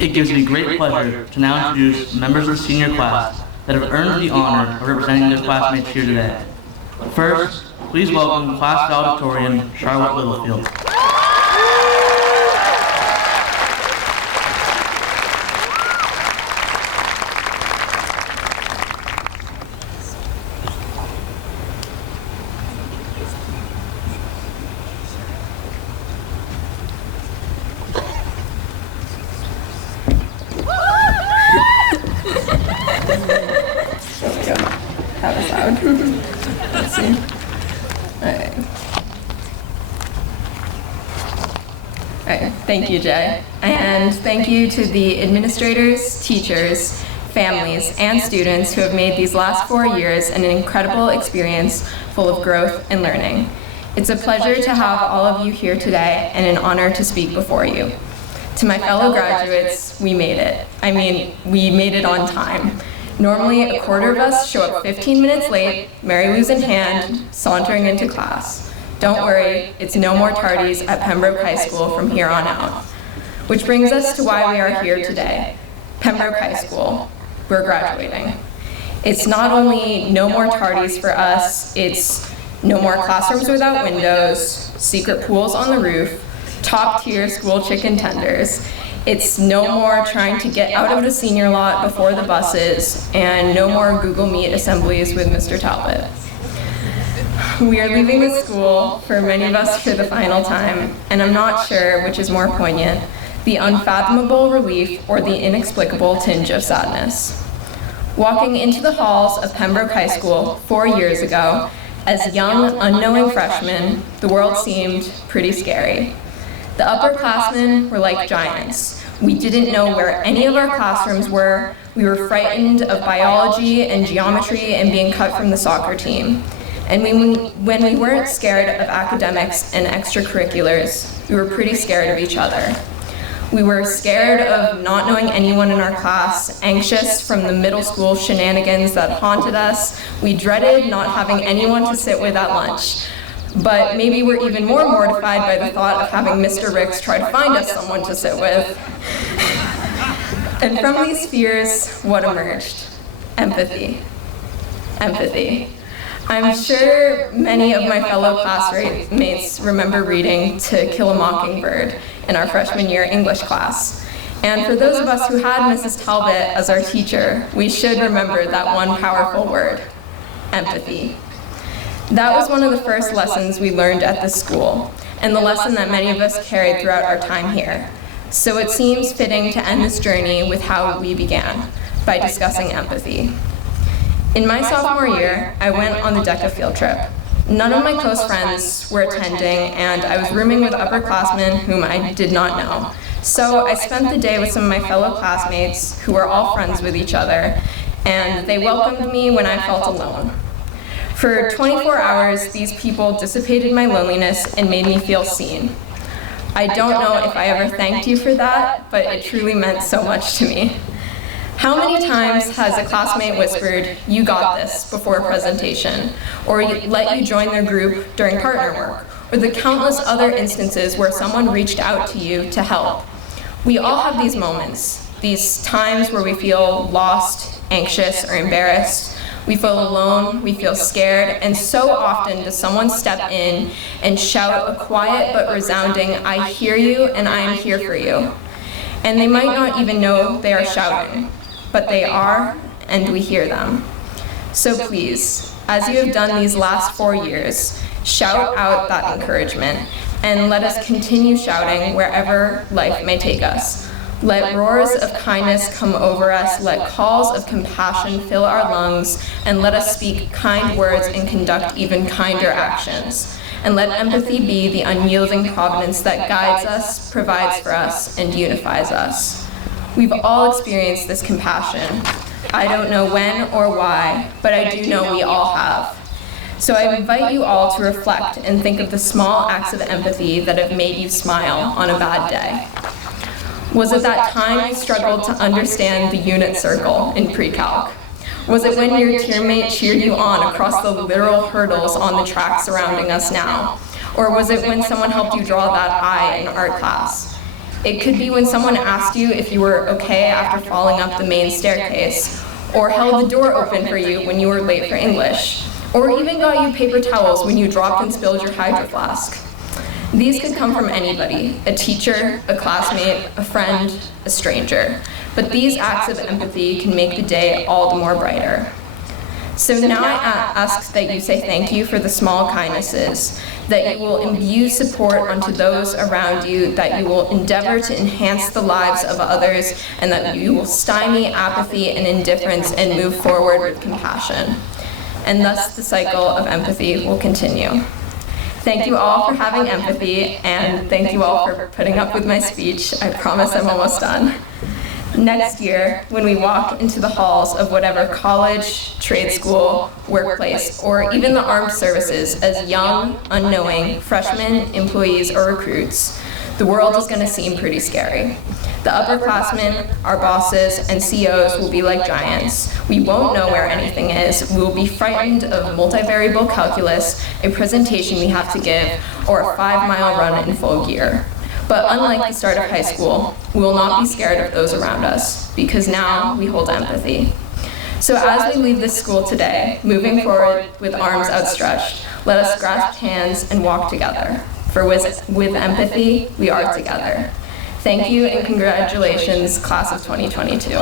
It gives me great pleasure to now introduce members of the senior class that have earned the honor of representing their classmates here today. First, please welcome class Salutatorian Charlotte Littlefield. That was loud. Let's see. Alright. Alright, thank you, Jay. And thank you to the administrators, teachers, families, and students who have made these last 4 years an incredible experience full of growth and learning. It's a pleasure to have all of you here today and an honor to speak before you. To my fellow graduates, we made it. I mean, we made it on time. Normally, a quarter of us show up 15 minutes late, Mary Lou's in hand, sauntering into class. Don't worry, it's no more tardies at Pembroke High School from here on out. Which brings us to why we are here today. Pembroke High School. We're graduating. It's not only no more tardies for us, it's no more classrooms without windows, secret pools on the roof, top-tier school chicken tenders. It's no more trying to get out of the senior lot before the buses, and no more Google Meet assemblies with Mr. Talbot. We are leaving the school, for many of us for the final time, and I'm not sure which is more poignant, the unfathomable relief or the inexplicable tinge of sadness. Walking into the halls of Pembroke High School 4 years ago, as young, unknowing freshmen, the world seemed pretty scary. The upperclassmen were like giants. We didn't know where any of our classrooms were. We were frightened of biology and geometry and being cut from the soccer team. And when we weren't scared of academics and extracurriculars, we were pretty scared of each other. We were scared of not knowing anyone in our class, anxious from the middle school shenanigans that haunted us. We dreaded not having anyone to sit with at lunch. But maybe we're even more mortified by the thought of having Mr. Ricks try to find us someone to sit with. And from these fears, what emerged? Empathy. Empathy. I'm sure many of my fellow classmates remember reading To Kill a Mockingbird in our freshman year English class. And for those of us who had Mrs. Talbot as our teacher, we should remember that one powerful word, empathy. That was one of the first lessons we learned at this school, and the lesson that many of us carried throughout our time here. So it seems fitting to end this journey with how we began, by discussing empathy. In my sophomore year, I went on the DECA field trip. None of my close friends were attending, and I was rooming with upperclassmen whom I did not know. So I spent the day with some of my fellow classmates who were all friends with each other, and they welcomed me when I felt alone. For 24 hours, these people dissipated my loneliness and made me feel seen. I don't know if I ever thanked you for that, but it truly meant so much to me. How many times has a classmate whispered, "You got this," before a presentation, or let you join their group during partner work, or the countless other instances where someone reached out to you to help? We all have these moments, these times where we feel lost, anxious, or embarrassed. We feel alone, we feel scared, and so often does someone step in and shout a quiet but resounding, "I hear you and I am here for you." And they might not even know they are shouting, but they are, and we hear them. So please, as you have done these last 4 years, shout out that encouragement, and let us continue shouting wherever life may take us. Let roars of kindness come over us, let calls of compassion fill our lungs, and let us speak kind words and conduct even kinder actions. And let empathy be the unyielding providence that guides us, provides for us, and unifies us. We've all experienced this compassion. I don't know when or why, but I do know we all have. So I invite you all to reflect and think of the small acts of empathy that have made you smile on a bad day. Was it that time you struggled to understand the unit circle in pre-calc? Was it when your teammate cheered you on across the literal hurdles on the track surrounding us now? Or was it when someone helped you draw that eye in art class? It could be when someone asked you if you were okay after falling up the main staircase, or held the door open for you when you were late for English, or even got you paper towels when you dropped and spilled your hydro flask. These could come from anybody, a teacher, a classmate, a friend, a stranger. But these acts of empathy can make the day all the more brighter. So now I ask that you say thank you for the small kindnesses, that you will imbue support onto those around you, that you will endeavor to enhance the lives of others, and that you will stymie apathy and indifference and move forward with compassion. And thus the cycle of empathy will continue. Thank you all for having empathy, and thank you all for putting up with my speech. I promise I'm almost done. Next year, when we walk into the halls of whatever college, trade school, workplace, or even the armed services as young, unknowing freshmen, employees, or recruits, the world is going to seem pretty scary. The upperclassmen, our bosses, and COs will be like giants. We won't know where anything is. We will be frightened of multivariable calculus, a presentation we have to give, or a 5-mile run in full gear. But unlike the start of high school, we will not be scared of those around us, because now we hold empathy. So as we leave this school today, moving forward with arms outstretched, let us grasp hands and walk together. For with empathy, we are together. Thank you and congratulations, class of 2022.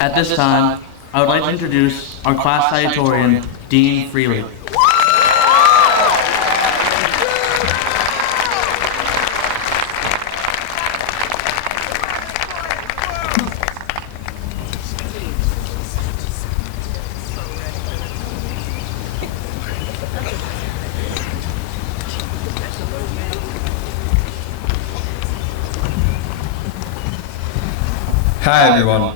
At this time, I would like to introduce our class salutatorian, Dean Freely. Hi everyone.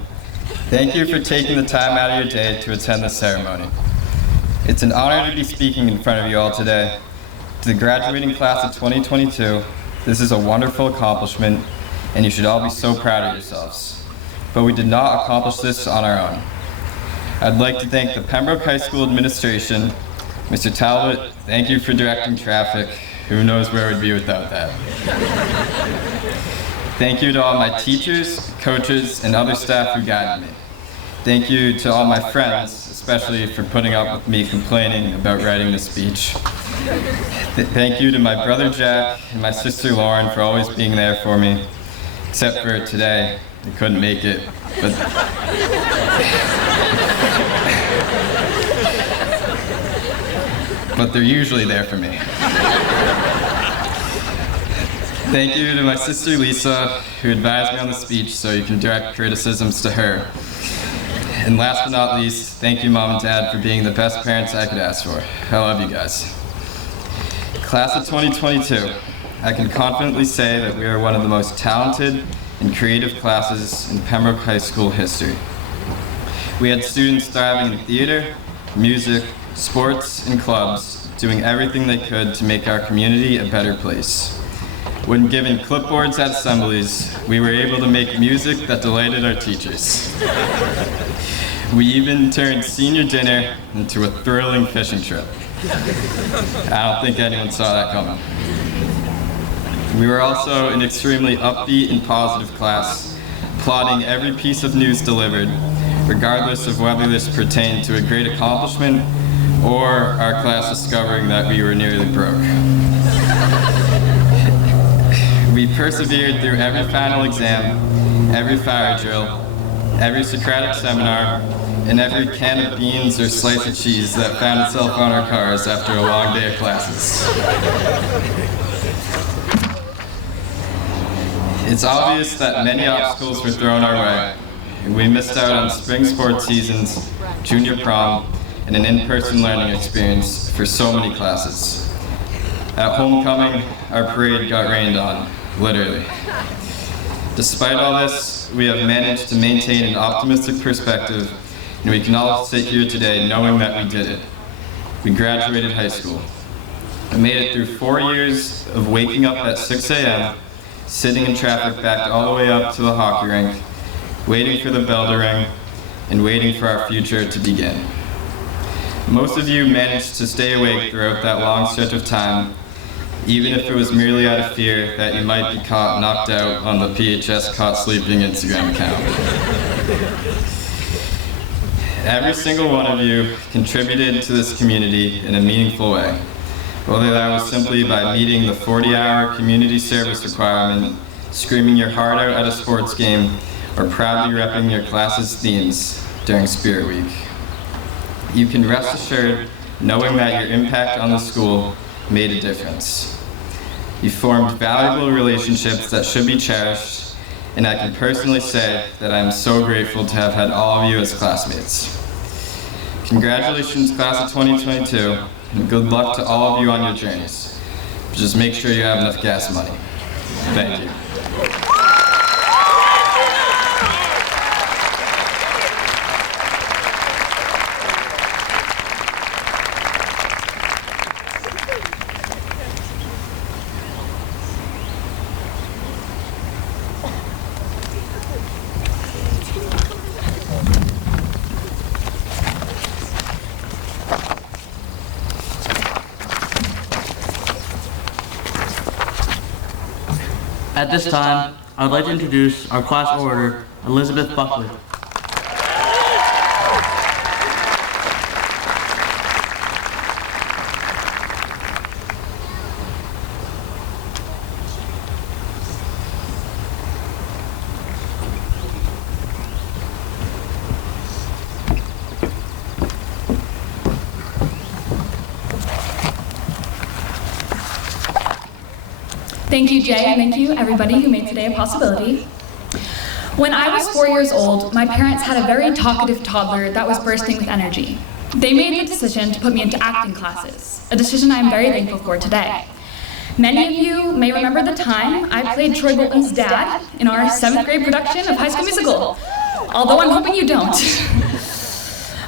Thank you for taking the time out of your day to attend this ceremony. It's an honor to be speaking in front of you all today. To the graduating class of 2022, this is a wonderful accomplishment and you should all be so proud of yourselves. But we did not accomplish this on our own. I'd like to thank the Pembroke High School administration. Mr. Talbot, thank you for directing traffic. Who knows where we'd be without that. Thank you to all my teachers, coaches, and other staff who guided me. Thank you to all my friends, especially for putting up with me complaining about writing this speech. Thank you to my brother Jack and my sister Lauren for always being there for me. Except for today, I couldn't make it. But they're usually there for me. Thank you to my sister Lisa, who advised me on the speech so you can direct criticisms to her. And last but not least, thank you Mom and Dad for being the best parents I could ask for. I love you guys. Class of 2022, I can confidently say that we are one of the most talented and creative classes in Pembroke High School history. We had students thriving in theater, music, sports, and clubs, doing everything they could to make our community a better place. When given clipboards at assemblies, we were able to make music that delighted our teachers. We even turned senior dinner into a thrilling fishing trip. I don't think anyone saw that coming. We were also an extremely upbeat and positive class, applauding every piece of news delivered, regardless of whether this pertained to a great accomplishment or our class discovering that we were nearly broke. We persevered through every final exam, every fire drill, every Socratic seminar, and every can of beans or slice of cheese that found itself on our cars after a long day of classes. It's obvious that many obstacles were thrown our way. We missed out on spring sports seasons, junior prom, and an in-person learning experience for so many classes. At homecoming, our parade got rained on, literally. Despite all this, we have managed to maintain an optimistic perspective, and we can all sit here today knowing that we did it. We graduated high school. I made it through 4 years of waking up at 6 a.m., sitting in traffic backed all the way up to the hockey rink, waiting for the bell to ring, and waiting for our future to begin. Most of you managed to stay awake throughout that long stretch of time, even if it was merely out of fear that you might be caught knocked out on the PHS Caught Sleeping Instagram account. Every single one of you contributed to this community in a meaningful way, whether that was simply by meeting the 40-hour community service requirement, screaming your heart out at a sports game, or proudly repping your class's themes during Spirit Week. You can rest assured knowing that your impact on the school made a difference. You formed valuable relationships that should be cherished, and I can personally say that I am so grateful to have had all of you as classmates. Congratulations, class of 2022, and good luck to all of you on your journeys. Just make sure you have enough gas money. Thank you. At this time, I would like to introduce our class orator, Elizabeth Buckley. Thank you, Jay, and thank you, everybody who made today a possibility. When I was 4 years old, my parents had a very talkative toddler that was bursting with energy. They made the decision to put me into acting classes, a decision I am very thankful for today. Many of you may remember the time I played Troy Bolton's dad in our 7th grade production of High School Musical, although I'm hoping you don't.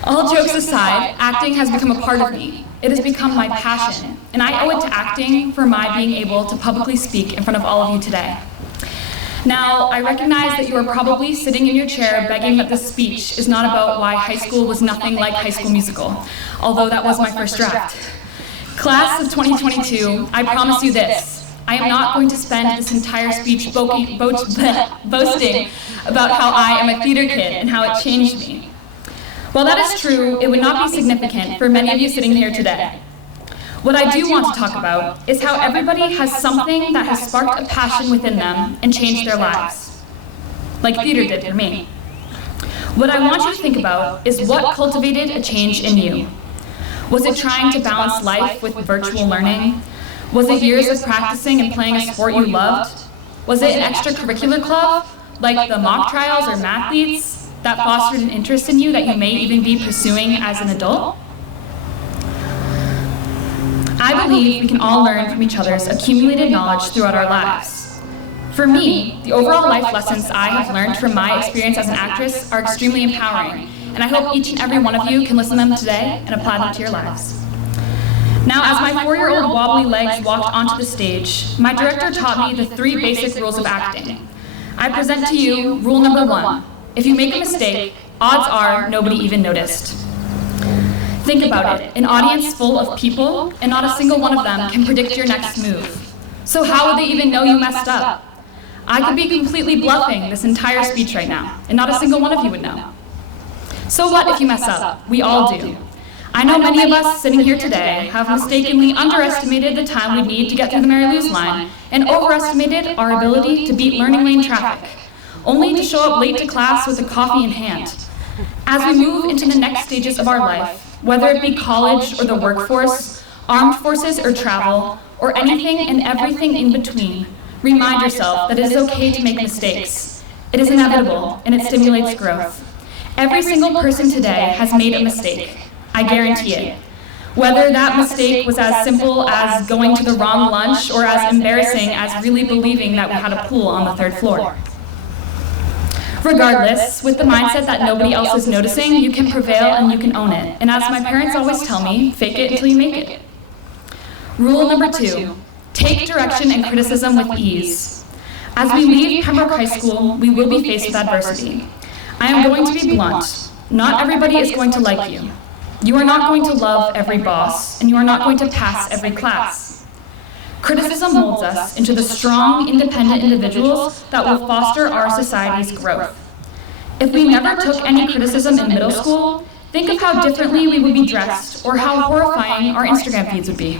All jokes aside, acting has become a part of me. It has become my passion, and I owe it to acting for my being able to publicly speak in front of all of you today. Now, I recognize that you are probably sitting in your chair begging that this speech is not about why high school was nothing like High School Musical, although that was my first draft. Class of 2022, I promise you this. I am not going to spend this entire speech boasting about how I am a theater kid and how it changed me. While that is true, it would not be significant for many of you sitting here today. What I do want to talk about is how everybody has something that has sparked a passion within them and changed their lives, like theater did for me. What I want you to think about is what cultivated a change in you. Was it trying to balance life with virtual learning? Was it years of practicing and playing a sport you loved? Was it an extracurricular club, like the mock trials or mathletes, that fostered an interest in you that you may even be pursuing as an adult? I believe we can all learn from each other's accumulated knowledge throughout our lives. For me, the overall life lessons I have learned from my experience as an actress are extremely empowering, and I hope each and every one of you can listen to them today and apply them to your lives. Now, as my 4-year-old wobbly legs walked onto the stage, my director taught me the 3 basic rules of acting. I present to you rule number 1. If you make a mistake, odds are nobody even noticed. Think about it, an audience full of people, and not a single one of them can predict your next move. So how would they even know you messed up? I could be completely bluffing this entire speech right now, and not a single one of you would know. So what if you mess up? We all do. I know many of us sitting here today have mistakenly underestimated the time we need to get through the Mary Lou's line, and overestimated our ability to beat learning lane traffic, only to show up late to class with a coffee in hand. As we move into the next stages of our life, whether it be college or the workforce, armed forces or travel, or anything and everything in between, remind yourself that it is okay to make mistakes. It is inevitable, and it stimulates growth. Every single person today has made a mistake. I guarantee it. Whether that mistake was as simple as going to the wrong lunch or as embarrassing as really believing that we had a pool on the 3rd floor. Regardless, with the mindset that nobody else is noticing, you can prevail and you can own it. And as my parents always tell me, fake it until you make it. Rule number 2, take direction and criticism with ease. As we leave Pembroke High School, we will be faced with adversity. I am going to be blunt. Not everybody is going to like you. You are not going to love every boss, and you are not going to pass every class. Criticism molds us into the strong, independent individuals that will foster our society's growth. If we never took any criticism in middle school, think of how differently we would be dressed or how horrifying our Instagram feeds would be.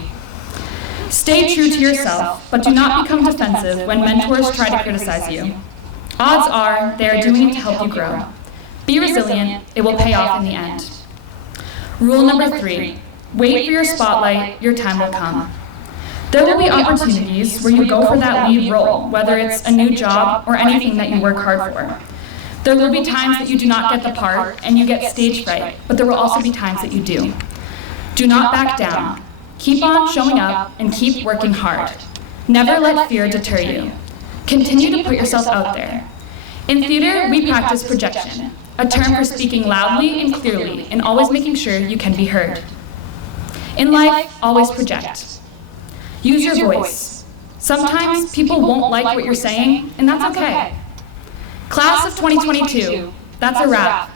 Stay true to yourself, but do not become defensive when mentors try to criticize you. Odds are they are doing it to help you grow. Be resilient, it will pay off in the end. Rule number 3, wait for your spotlight, your time will come. There will be opportunities where you go for that lead role, whether it's a new job or anything that you work hard for. There will be times that you do not get the part and you get stage fright, but there will also be times that you do. Do not back down. Keep on showing up and keep working hard. Never let fear deter you. Continue to put yourself out there. In theater, we practice projection, a term for speaking loudly and clearly and always making sure you can be heard. In life, always project. Use your voice. Sometimes people won't like what you're saying, and that's okay. Class of 2022, that's a wrap.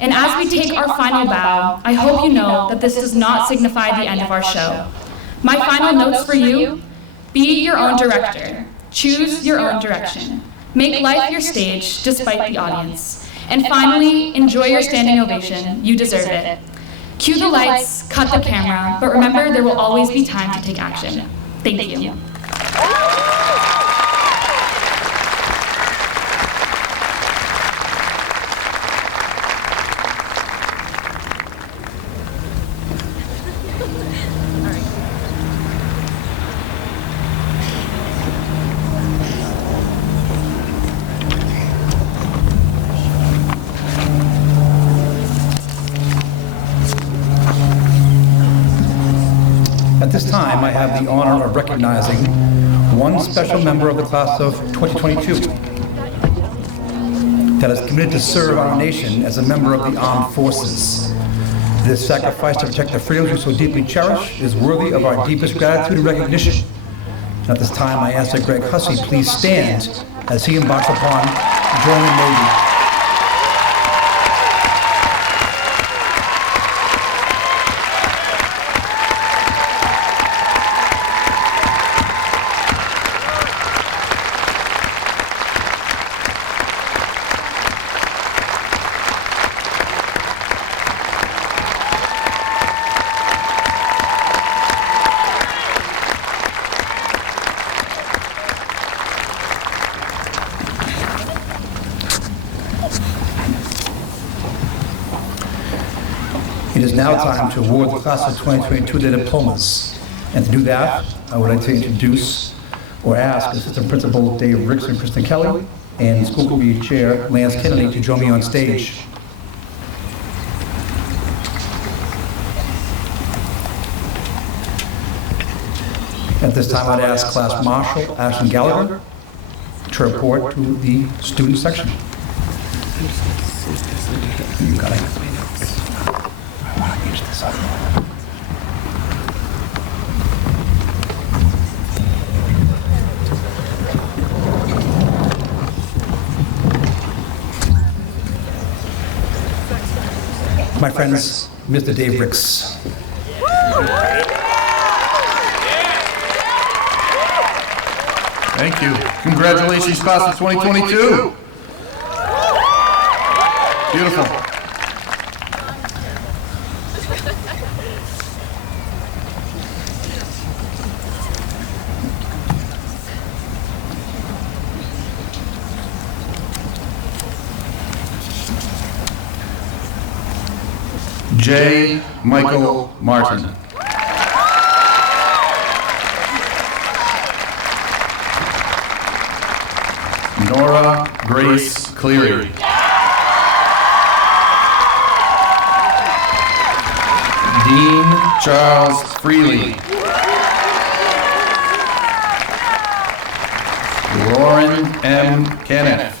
And as we take our final bow, I hope you know that this does not signify the end of our show. My final notes for you: be your own director. Choose your own direction. Make life your stage despite the audience. And finally, enjoy your standing ovation. You deserve it. Cue the lights, cut the camera, but remember there will always be time to take action. Thank you. At this time, I have the honor of recognizing one special member of the class of 2022 that is committed to serve our nation as a member of the armed forces. This sacrifice to protect the freedoms we so deeply cherish is worthy of our deepest gratitude and recognition. And at this time, I ask that Greg Hussey please stand as he embarks upon joining the Navy. It is now time to award the class of 2022 their diplomas. And to do that, I would like to introduce or ask Assistant Principal Dave Ricks and Kristen Kelly and School Committee Chair Lance Kennedy to join me on stage. At this time, I'd ask Class Marshal Ashton Gallagher to report to the student section. You got it. I want to use this up. My friends, Mr. Dave Ricks. Thank you. Congratulations, class of 2022. Beautiful. J. Michael Martin. Nora Grace Cleary. Dean Charles Freely. Lauren M. Kenneth.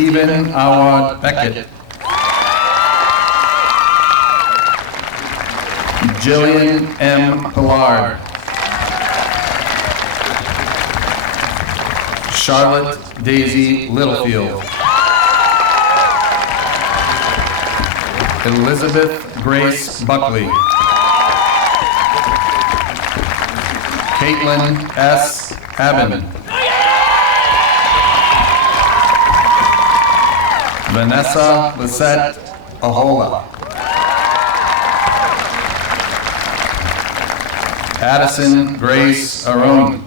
Stephen Awad Beckett. Jillian M. Pillard. Charlotte Daisy Littlefield. Elizabeth Grace Buckley. Caitlin S. Haben. Vanessa Lisette Ahola. Addison Grace Aroni.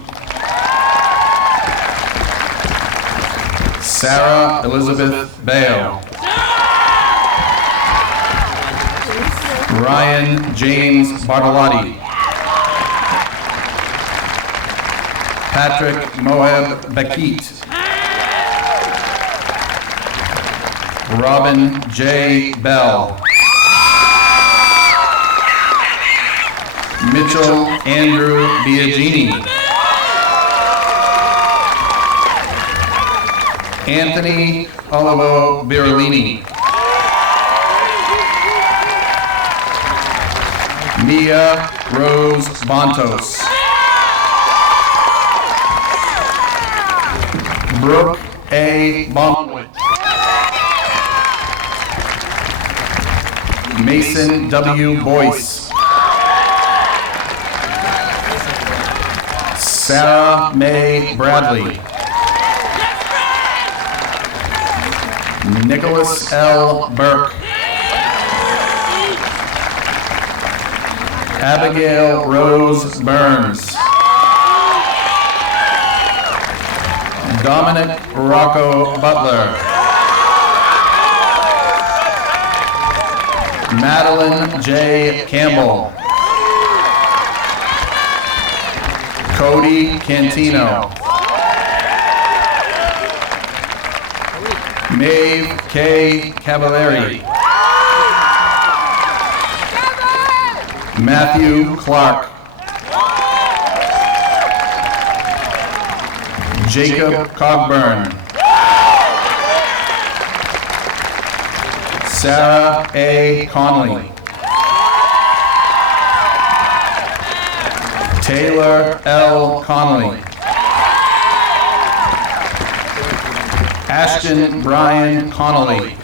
Sarah Elizabeth Bale. Ryan James Bartolotti. Patrick Moab Bekit. Robin J. Bell. Mitchell Andrew Biagini. Anthony Olivo Birolini. Mia Rose Bontos. Brooke A. Bonwit. Mason W. Boyce. Sarah Mae Bradley. Nicholas L. Burke. Abigail Rose Burns. Dominic Rocco Butler. Madeline J. Campbell. Cody Cantino. Maeve K. Cavallari. Matthew Clark. Jacob Cogburn. Sarah A. Conley. Taylor L. Connolly. Ashton Brian Connolly.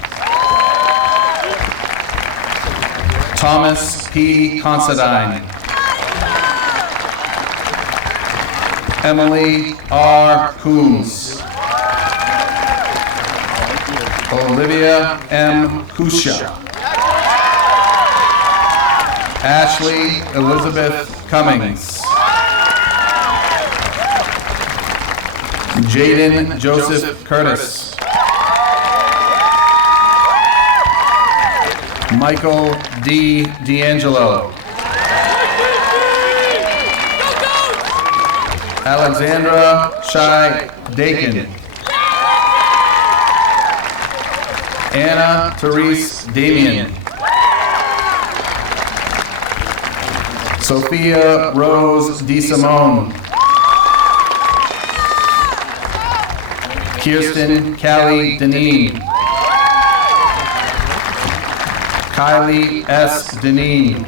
Thomas P. Considine. Emily R. Coombs. Olivia M. Kusha. Ashley Elizabeth Cummings. Jaden Joseph Curtis. Michael D. D'Angelo. Alexandra Shai Dakin. Anna Therese Damian. Sophia Rose DeSimone. Kirsten Callie Deneen. Kylie S. Deneen.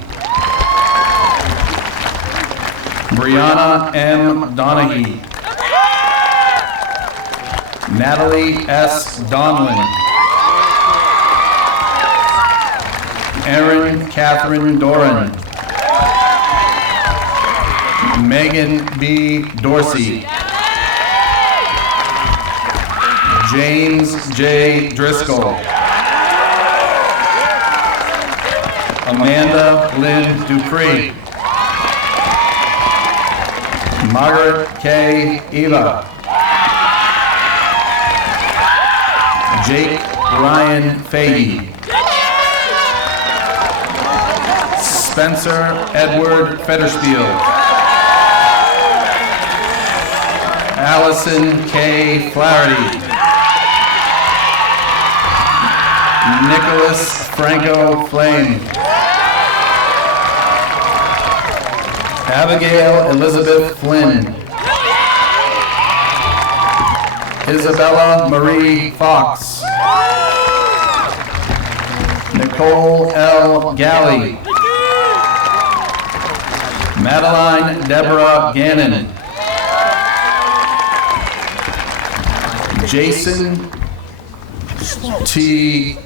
Brianna M. Donaghy. Natalie S. Donlin. Erin Catherine Doran. Megan B. Dorsey. James J. Driscoll. Amanda Lynn Dupree. Margaret K. Eva. Jake Ryan Fahey. Spencer Edward Federspiel. Allison K. Flaherty. Nicholas Franco Flame. Abigail Elizabeth Flynn. Isabella Marie Fox. Nicole L. Galley. Madeline Deborah Gannon. Jason T.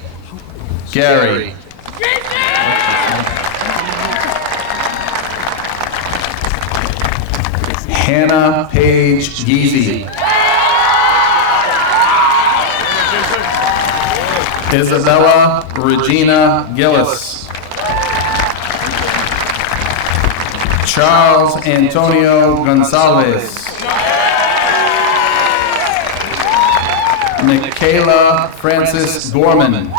Gary. Hannah Paige Geezy. Isabella Regina Gillis. Charles Antonio Gonzalez. Michaela Francis Gorman.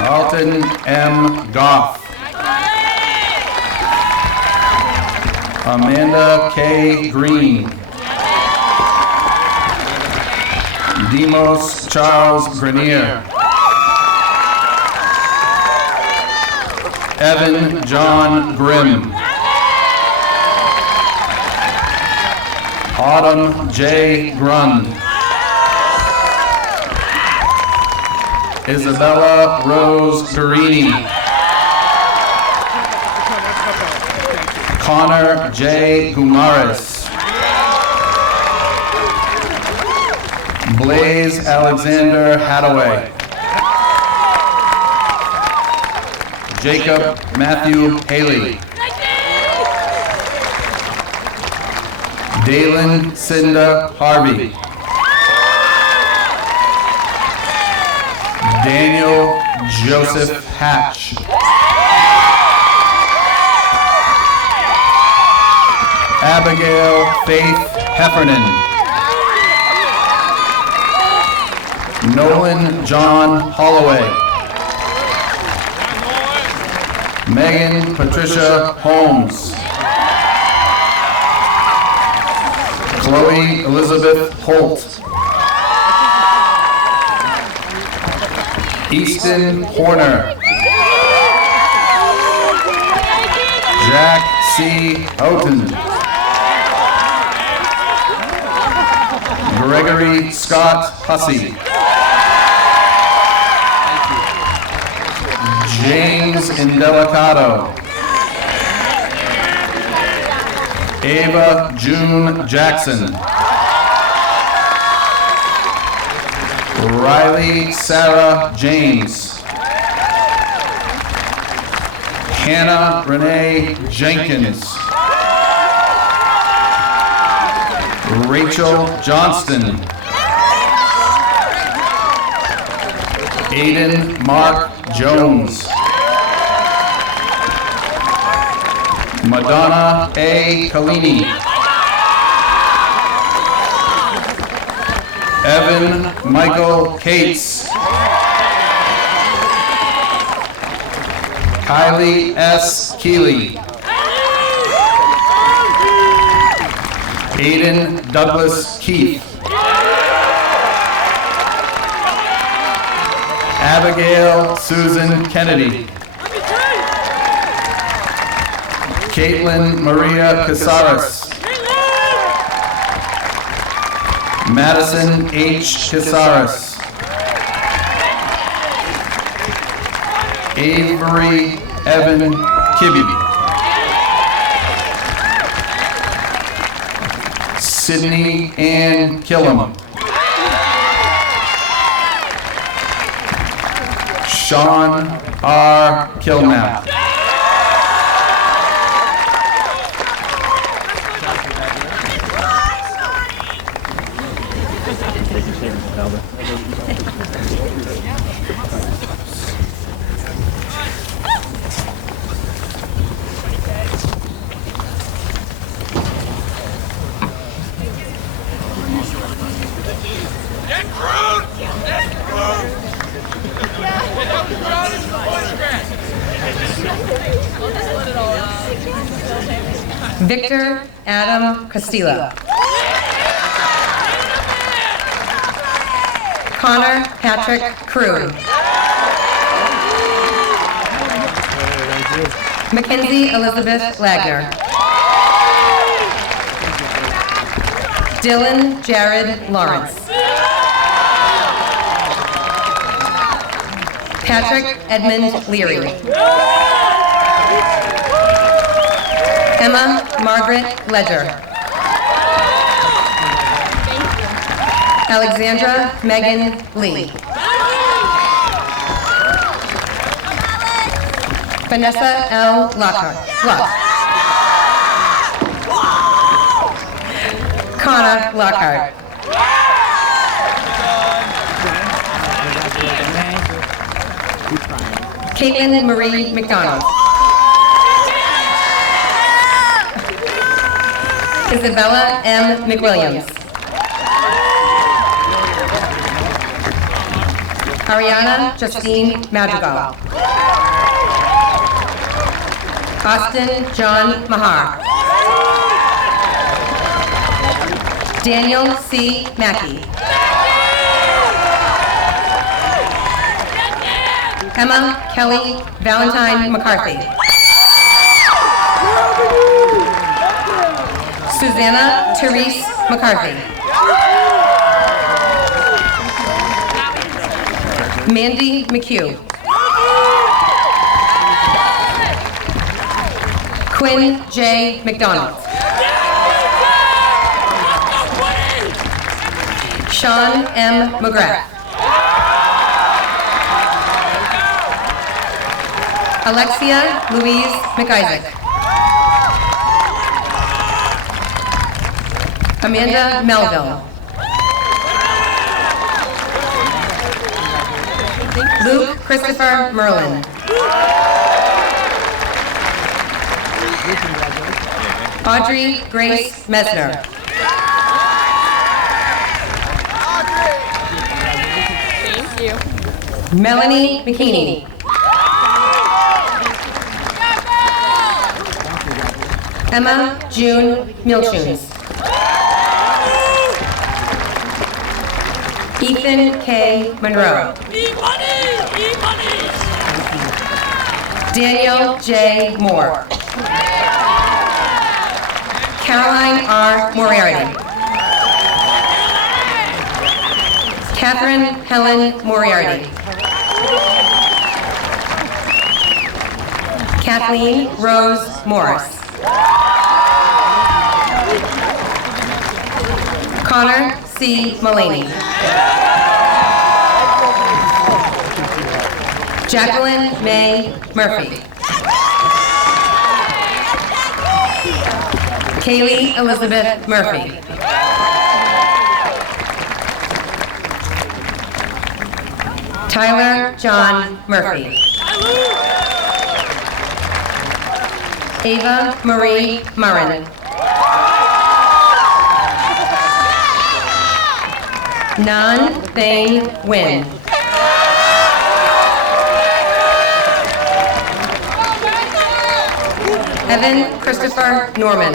Alton M. Goff. Amanda K. Green. Demos Charles Grenier. Evan John Grimm. Autumn J. Grund. Isabella Rose Guarini. Connor J. Gumaris. Blaze Alexander Hadaway. Jacob Matthew Haley. Dalen Cinda Harvey. Daniel Joseph Hatch. Abigail Faith Heffernan. Nolan John Holloway. Megan Patricia Holmes. Chloe Elizabeth Holt. Easton Horner. Jack C. Houghton. Gregory Scott Hussey. James Indelicato. Ava June Jackson. Riley Sarah James. Hannah Renee Jenkins. Rachel Johnston. Aiden Mark Jones. Madonna A. Kalini. Evan Michael Cates. Kylie S. Keeley. Aiden Douglas Keith. Abigail Susan Kennedy. Caitlin Maria Casares. Madison H. Casares. Avery Evan Kibbe. Sydney Ann Killam. Sean R. Kilnap. Victor Adam Castillo. Connor Patrick Crew. Mackenzie Elizabeth Lagner. Dylan Jared Lawrence. Patrick Edmund Leary. Emma Margaret Ledger. Alexandra Megan Lee. Vanessa L. Lockhart. Connor Lockhart. Caitlin Marie McDonald. Isabella M. McWilliams. Ariana Justine Madrigal. Austin John Mahar. Daniel C. Mackey. Emma Kelly Valentine McCarthy. Susanna Therese McCarthy. Mandy McHugh. Quinn J. McDonald. Sean M. McGrath. Alexia Louise McIsaac. Amanda Melville. Luke Christopher Merlin. Audrey Grace Mesner. Thank you. Melanie McKinney. Emma June Milchuns. Ethan K. Monroe. Daniel J. Moore. Caroline R. Moriarty. Catherine Helen Moriarty. Kathleen Rose Morris. Connor C. Mullaney. Jacqueline May Murphy. Kaylee Elizabeth Murphy. Tyler John Murphy. Ava Marie Murrin. Nan Thane Nguyen. Evan Christopher Norman.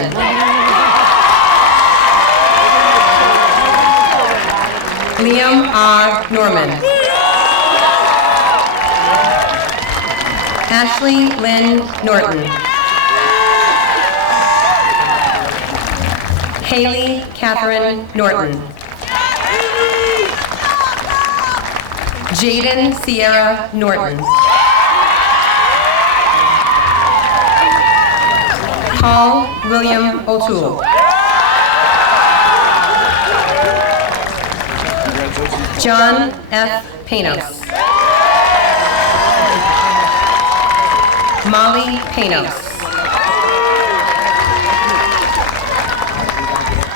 Liam R. Norman. Ashley Lynn Norton. Haley Catherine Norton. Jaden Sierra Norton. Paul William O'Toole. John F. Panos. Molly Panos.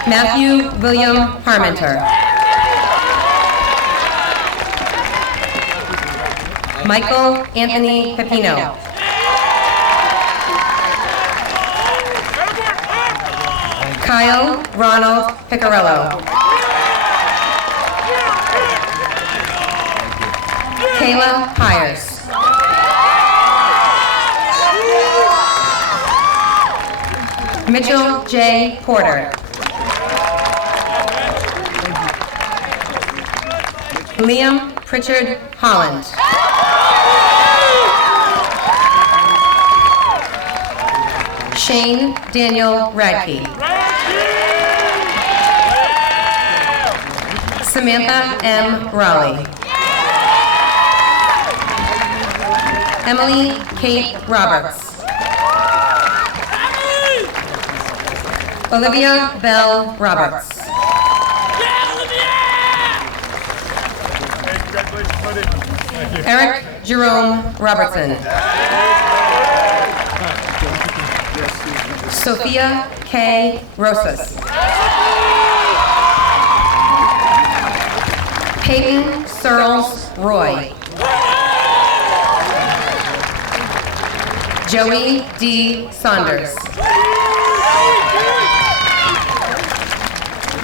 Matthew William Parmenter. Michael Anthony Pepino. Kyle Ronald Picarello. Kayla Hires. Mitchell J. Porter. Liam Pritchard Holland. Shane Daniel Radke. Samantha M. Raleigh. Emily Kate Roberts. Olivia Bell Roberts. Eric Jerome Robertson. Sophia K. Rosas. Peyton Searles Roy. Joey D. Saunders.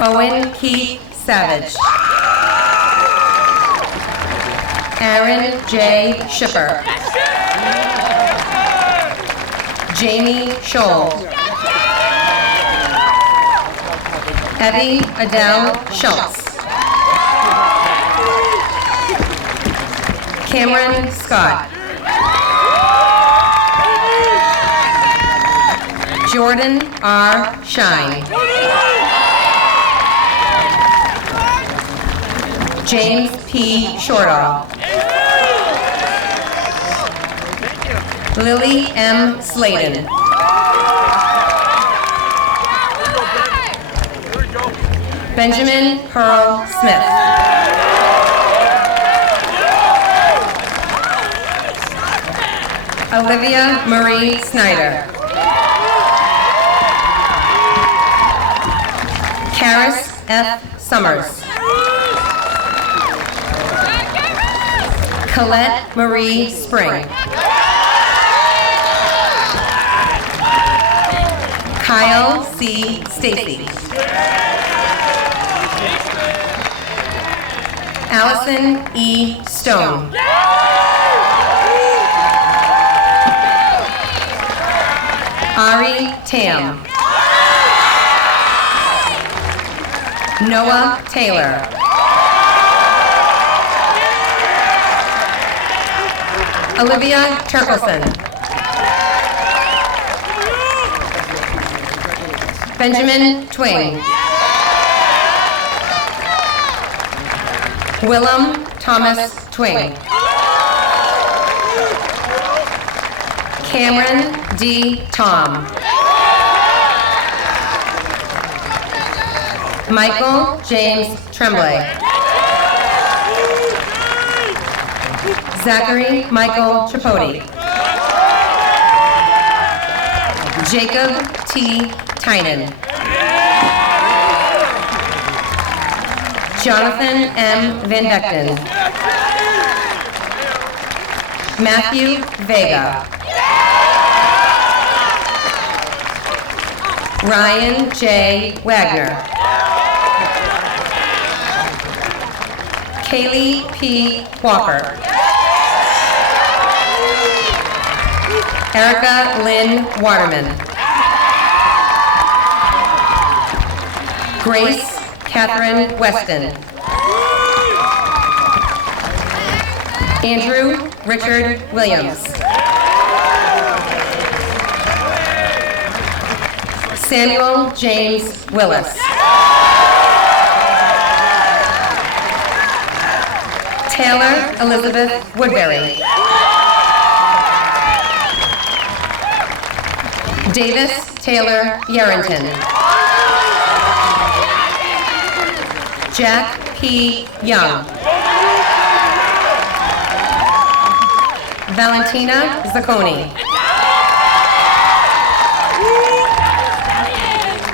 Owen Keith Savage. Aaron J. Shipper. Jamie Scholl. Evie Adele Schultz. Cameron Scott. Jordan R. Shine. James P. Shortall. Lily M. Sladen. Benjamin Pearl Smith. Olivia Marie Snyder. Karis F. Summers. Colette Marie Spring. Kyle C. Stacy. Allison E. Stone. Ari Tam. Noah Taylor. Olivia Turkelson. Benjamin Twing. Willem Thomas Twing. Cameron D. Tom. Michael James Tremblay. Zachary Michael Tripodi. Jacob T. Tynan. Jonathan M. Van Vechten. Matthew Vega. Ryan J. Wagner. Kaylee P. Walker. Erica Lynn Waterman. Grace Catherine Weston. Andrew Richard Williams. Samuel James Willis. Taylor Elizabeth Woodbury. Davis Taylor Yarrington. Jack P. Young. Valentina Zacconi.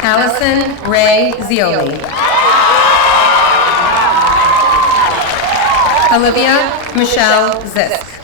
Allison Ray Zioli. Olivia Michelle Zisk.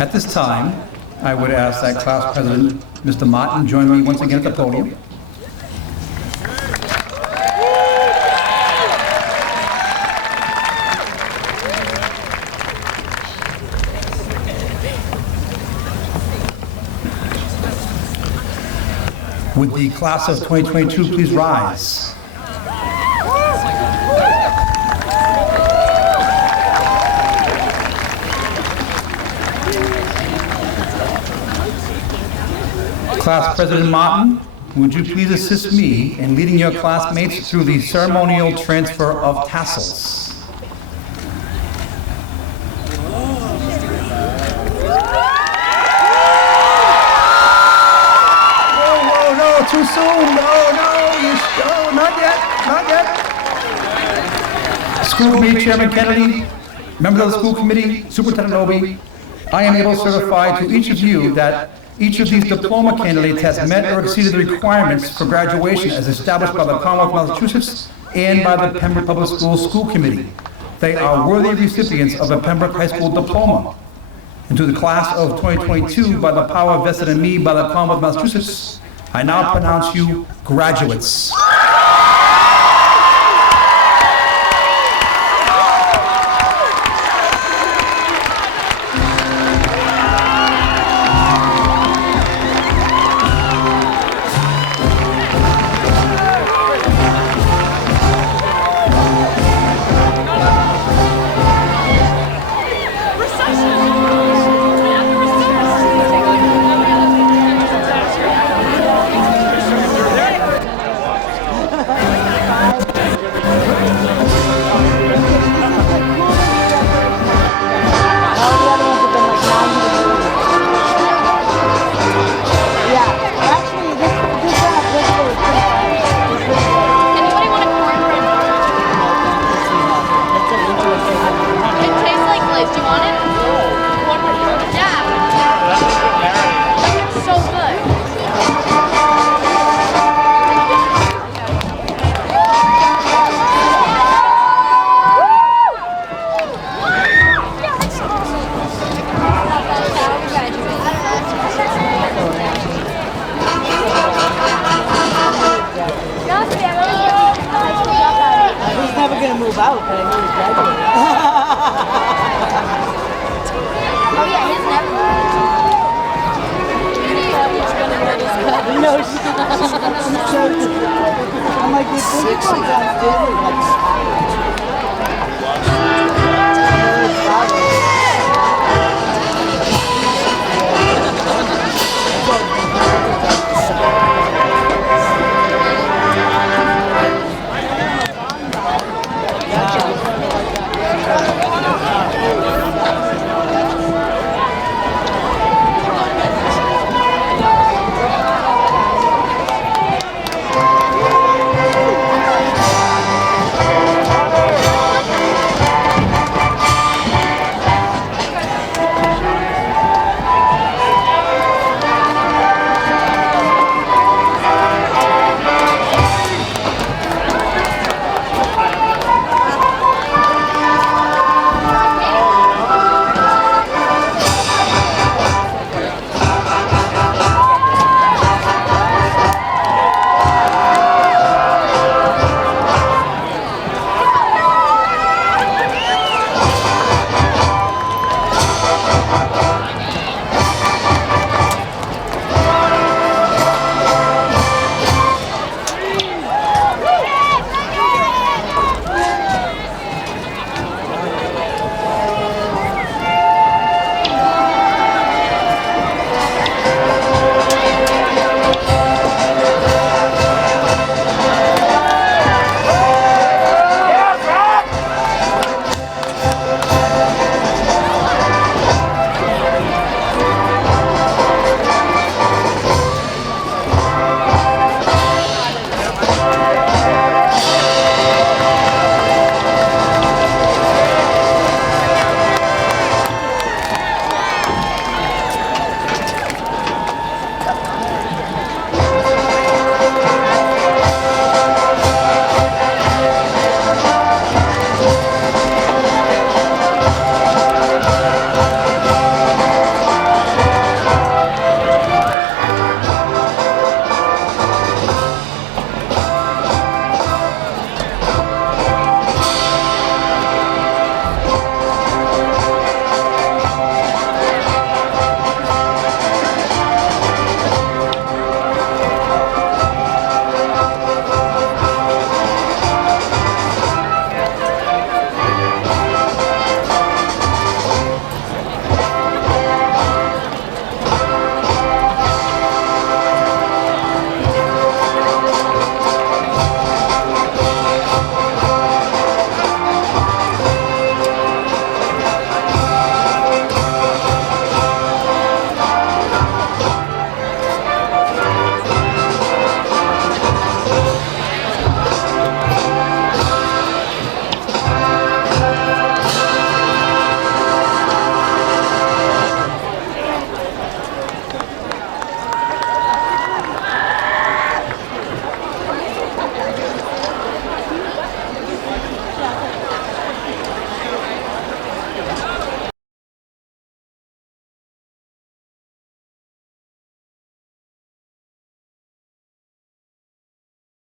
At this time, I would ask that class president, Mr. Martin, join me once again at the podium. Would the class of 2022 please rise? Class President Martin, would you please assist me in leading your classmates through the ceremonial transfer of tassels? Whoa, no, too soon. No, not yet. School Committee Chairman Kennedy, members of the school committee, Superintendent Obi, I am able to certify to each of you that each of these diploma candidates has met or exceeded the requirements for graduation as established by the Commonwealth of Massachusetts and by the Pembroke Public Schools School Committee. They are worthy recipients of a Pembroke High School diploma. And to the class of 2022, by the power vested in me by the Commonwealth of Massachusetts, I now pronounce you graduates. I'm like, when you go downstairs, like,